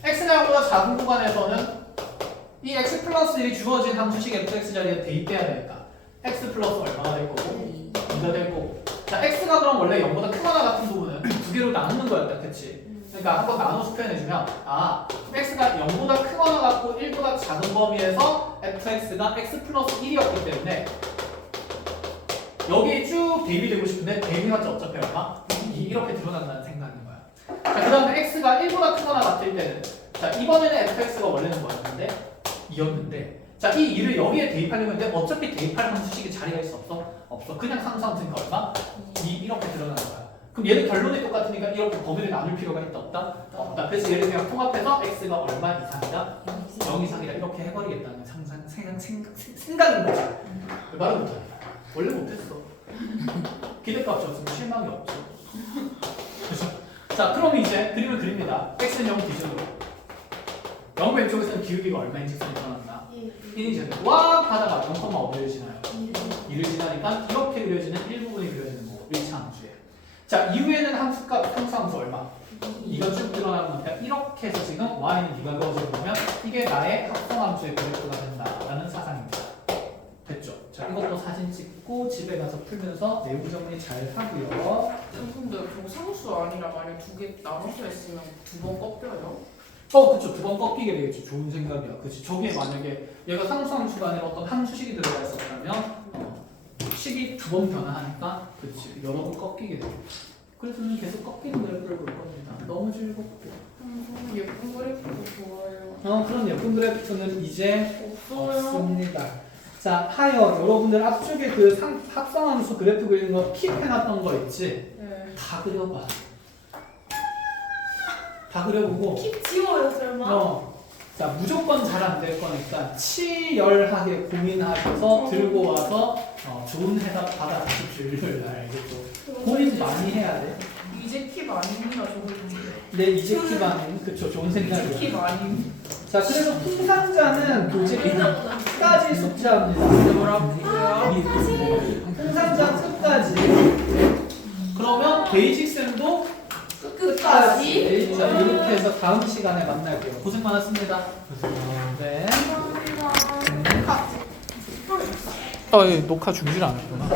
x가 0보다 작은 구간에서는 이 x 플러스 1이 주어진 함수식 fx 자리에 대입돼야 되니까 x 플러스 얼마가 될 거고? 2가 될 거고. 자 x가 그럼 원래 0보다 크거나 같은 부분은 두 개로 나누는 거였다. 그치? 그러니까 한번 나눠서 표현해주면 x가 0보다 크거나 같고 1보다 작은 범위에서 fx가 x 플러스 1이었기 때문에 여기에 쭉 대입이 되고 싶은데 대입해봤자 어차피 얼마? 2 이렇게 드러난다는 생각인 거야. 자, 그 다음에 x가 1보다 크거나 같을 때는 자 이번에는 fx가 원래는 뭐였는데? 2였는데 자 이 2를 여기에 대입하려고 했는데 어차피 대입할 함수식에 자리가 있어 없어? 없어. 그냥 상수함수니까 얼마? 2 이렇게 드러나는 거야. 그럼 얘는 결론이 똑같으니까 이렇게 범위를 나눌 필요가 있다 없다? 없다. 그래서 얘를 그냥 통합해서 x가 얼마 이상이다? 0 이상이다 이렇게 해버리겠다는 생각인 거지. 왜 말을 못하냐? 원래 못했어. 기대값이 없으면 실망이 없죠. 그렇죠? 자 그럼 이제 그림을 그립니다. x는 0 기준으로 0 왼쪽에서는 기울기가 얼마인 직선이 드러난다? 1이 제곱 와 가다가 0, 어디를 지나요? 2를 지나니까 이렇게 그려지는 일부분이 그려지는 거고 1차 함수에. 자 이후에는 함수값 상수함수 얼마? 이거 쭉 드러나는 거니까 이렇게 해서 지금 y는 네가 그어져 보면 이게 나의 합성함수의 그래프가 된다라는 사상입니다. 됐죠? 자 이것도 사진 찍고 집에 가서 풀면서 내부 정리 잘 하고요. 근데 그거 상수 아니라 만약 두 개 나눠서 했으면 두 번 꺾여요? 그쵸. 두 번 꺾이게 되겠죠. 좋은 생각이야. 그치. 저기에 만약에 얘가 상수함수가 아니라 어떤 함수식이 들어가 있었다면 식이 두 번 변화하니까 그치. 여러 번 꺾이게 되겠지. 그래서 저는 계속 꺾이는 그래프를 볼 겁니다. 너무 즐겁고. 저는 예쁜 그래프도 좋아요. 그런 예쁜 그래프는 이제 없어요. 없습니다. 자, 하여 여러분들 앞쪽에 그 합성함수 그래프 그리는 거 킵해놨던 거 있지? 네. 다 그려봐. 다 그려보고 킵 지워요 설마? 자 무조건 잘 안 될 거니까 치열하게 고민하셔서 들고 와서 좋은 해답 받아주실 알겠죠? 고민 많이 해야 돼. 이제 킵 아닙니다 저거. 네 이젝티브 아닌 그쵸 좋은 생각이에요. 킵 아님. 자 그래서 풍산자는 교재 끝나보다. 끝까지 숙제합니다. 뭐라고요? 풍산자 끝까지. 그러면 베이직쌤도 끝까지. 자 이렇게 해서 다음 시간에 만날게요. 고생 많았습니다. 네. 감사합니다. 녹화 중지를 안 했구나.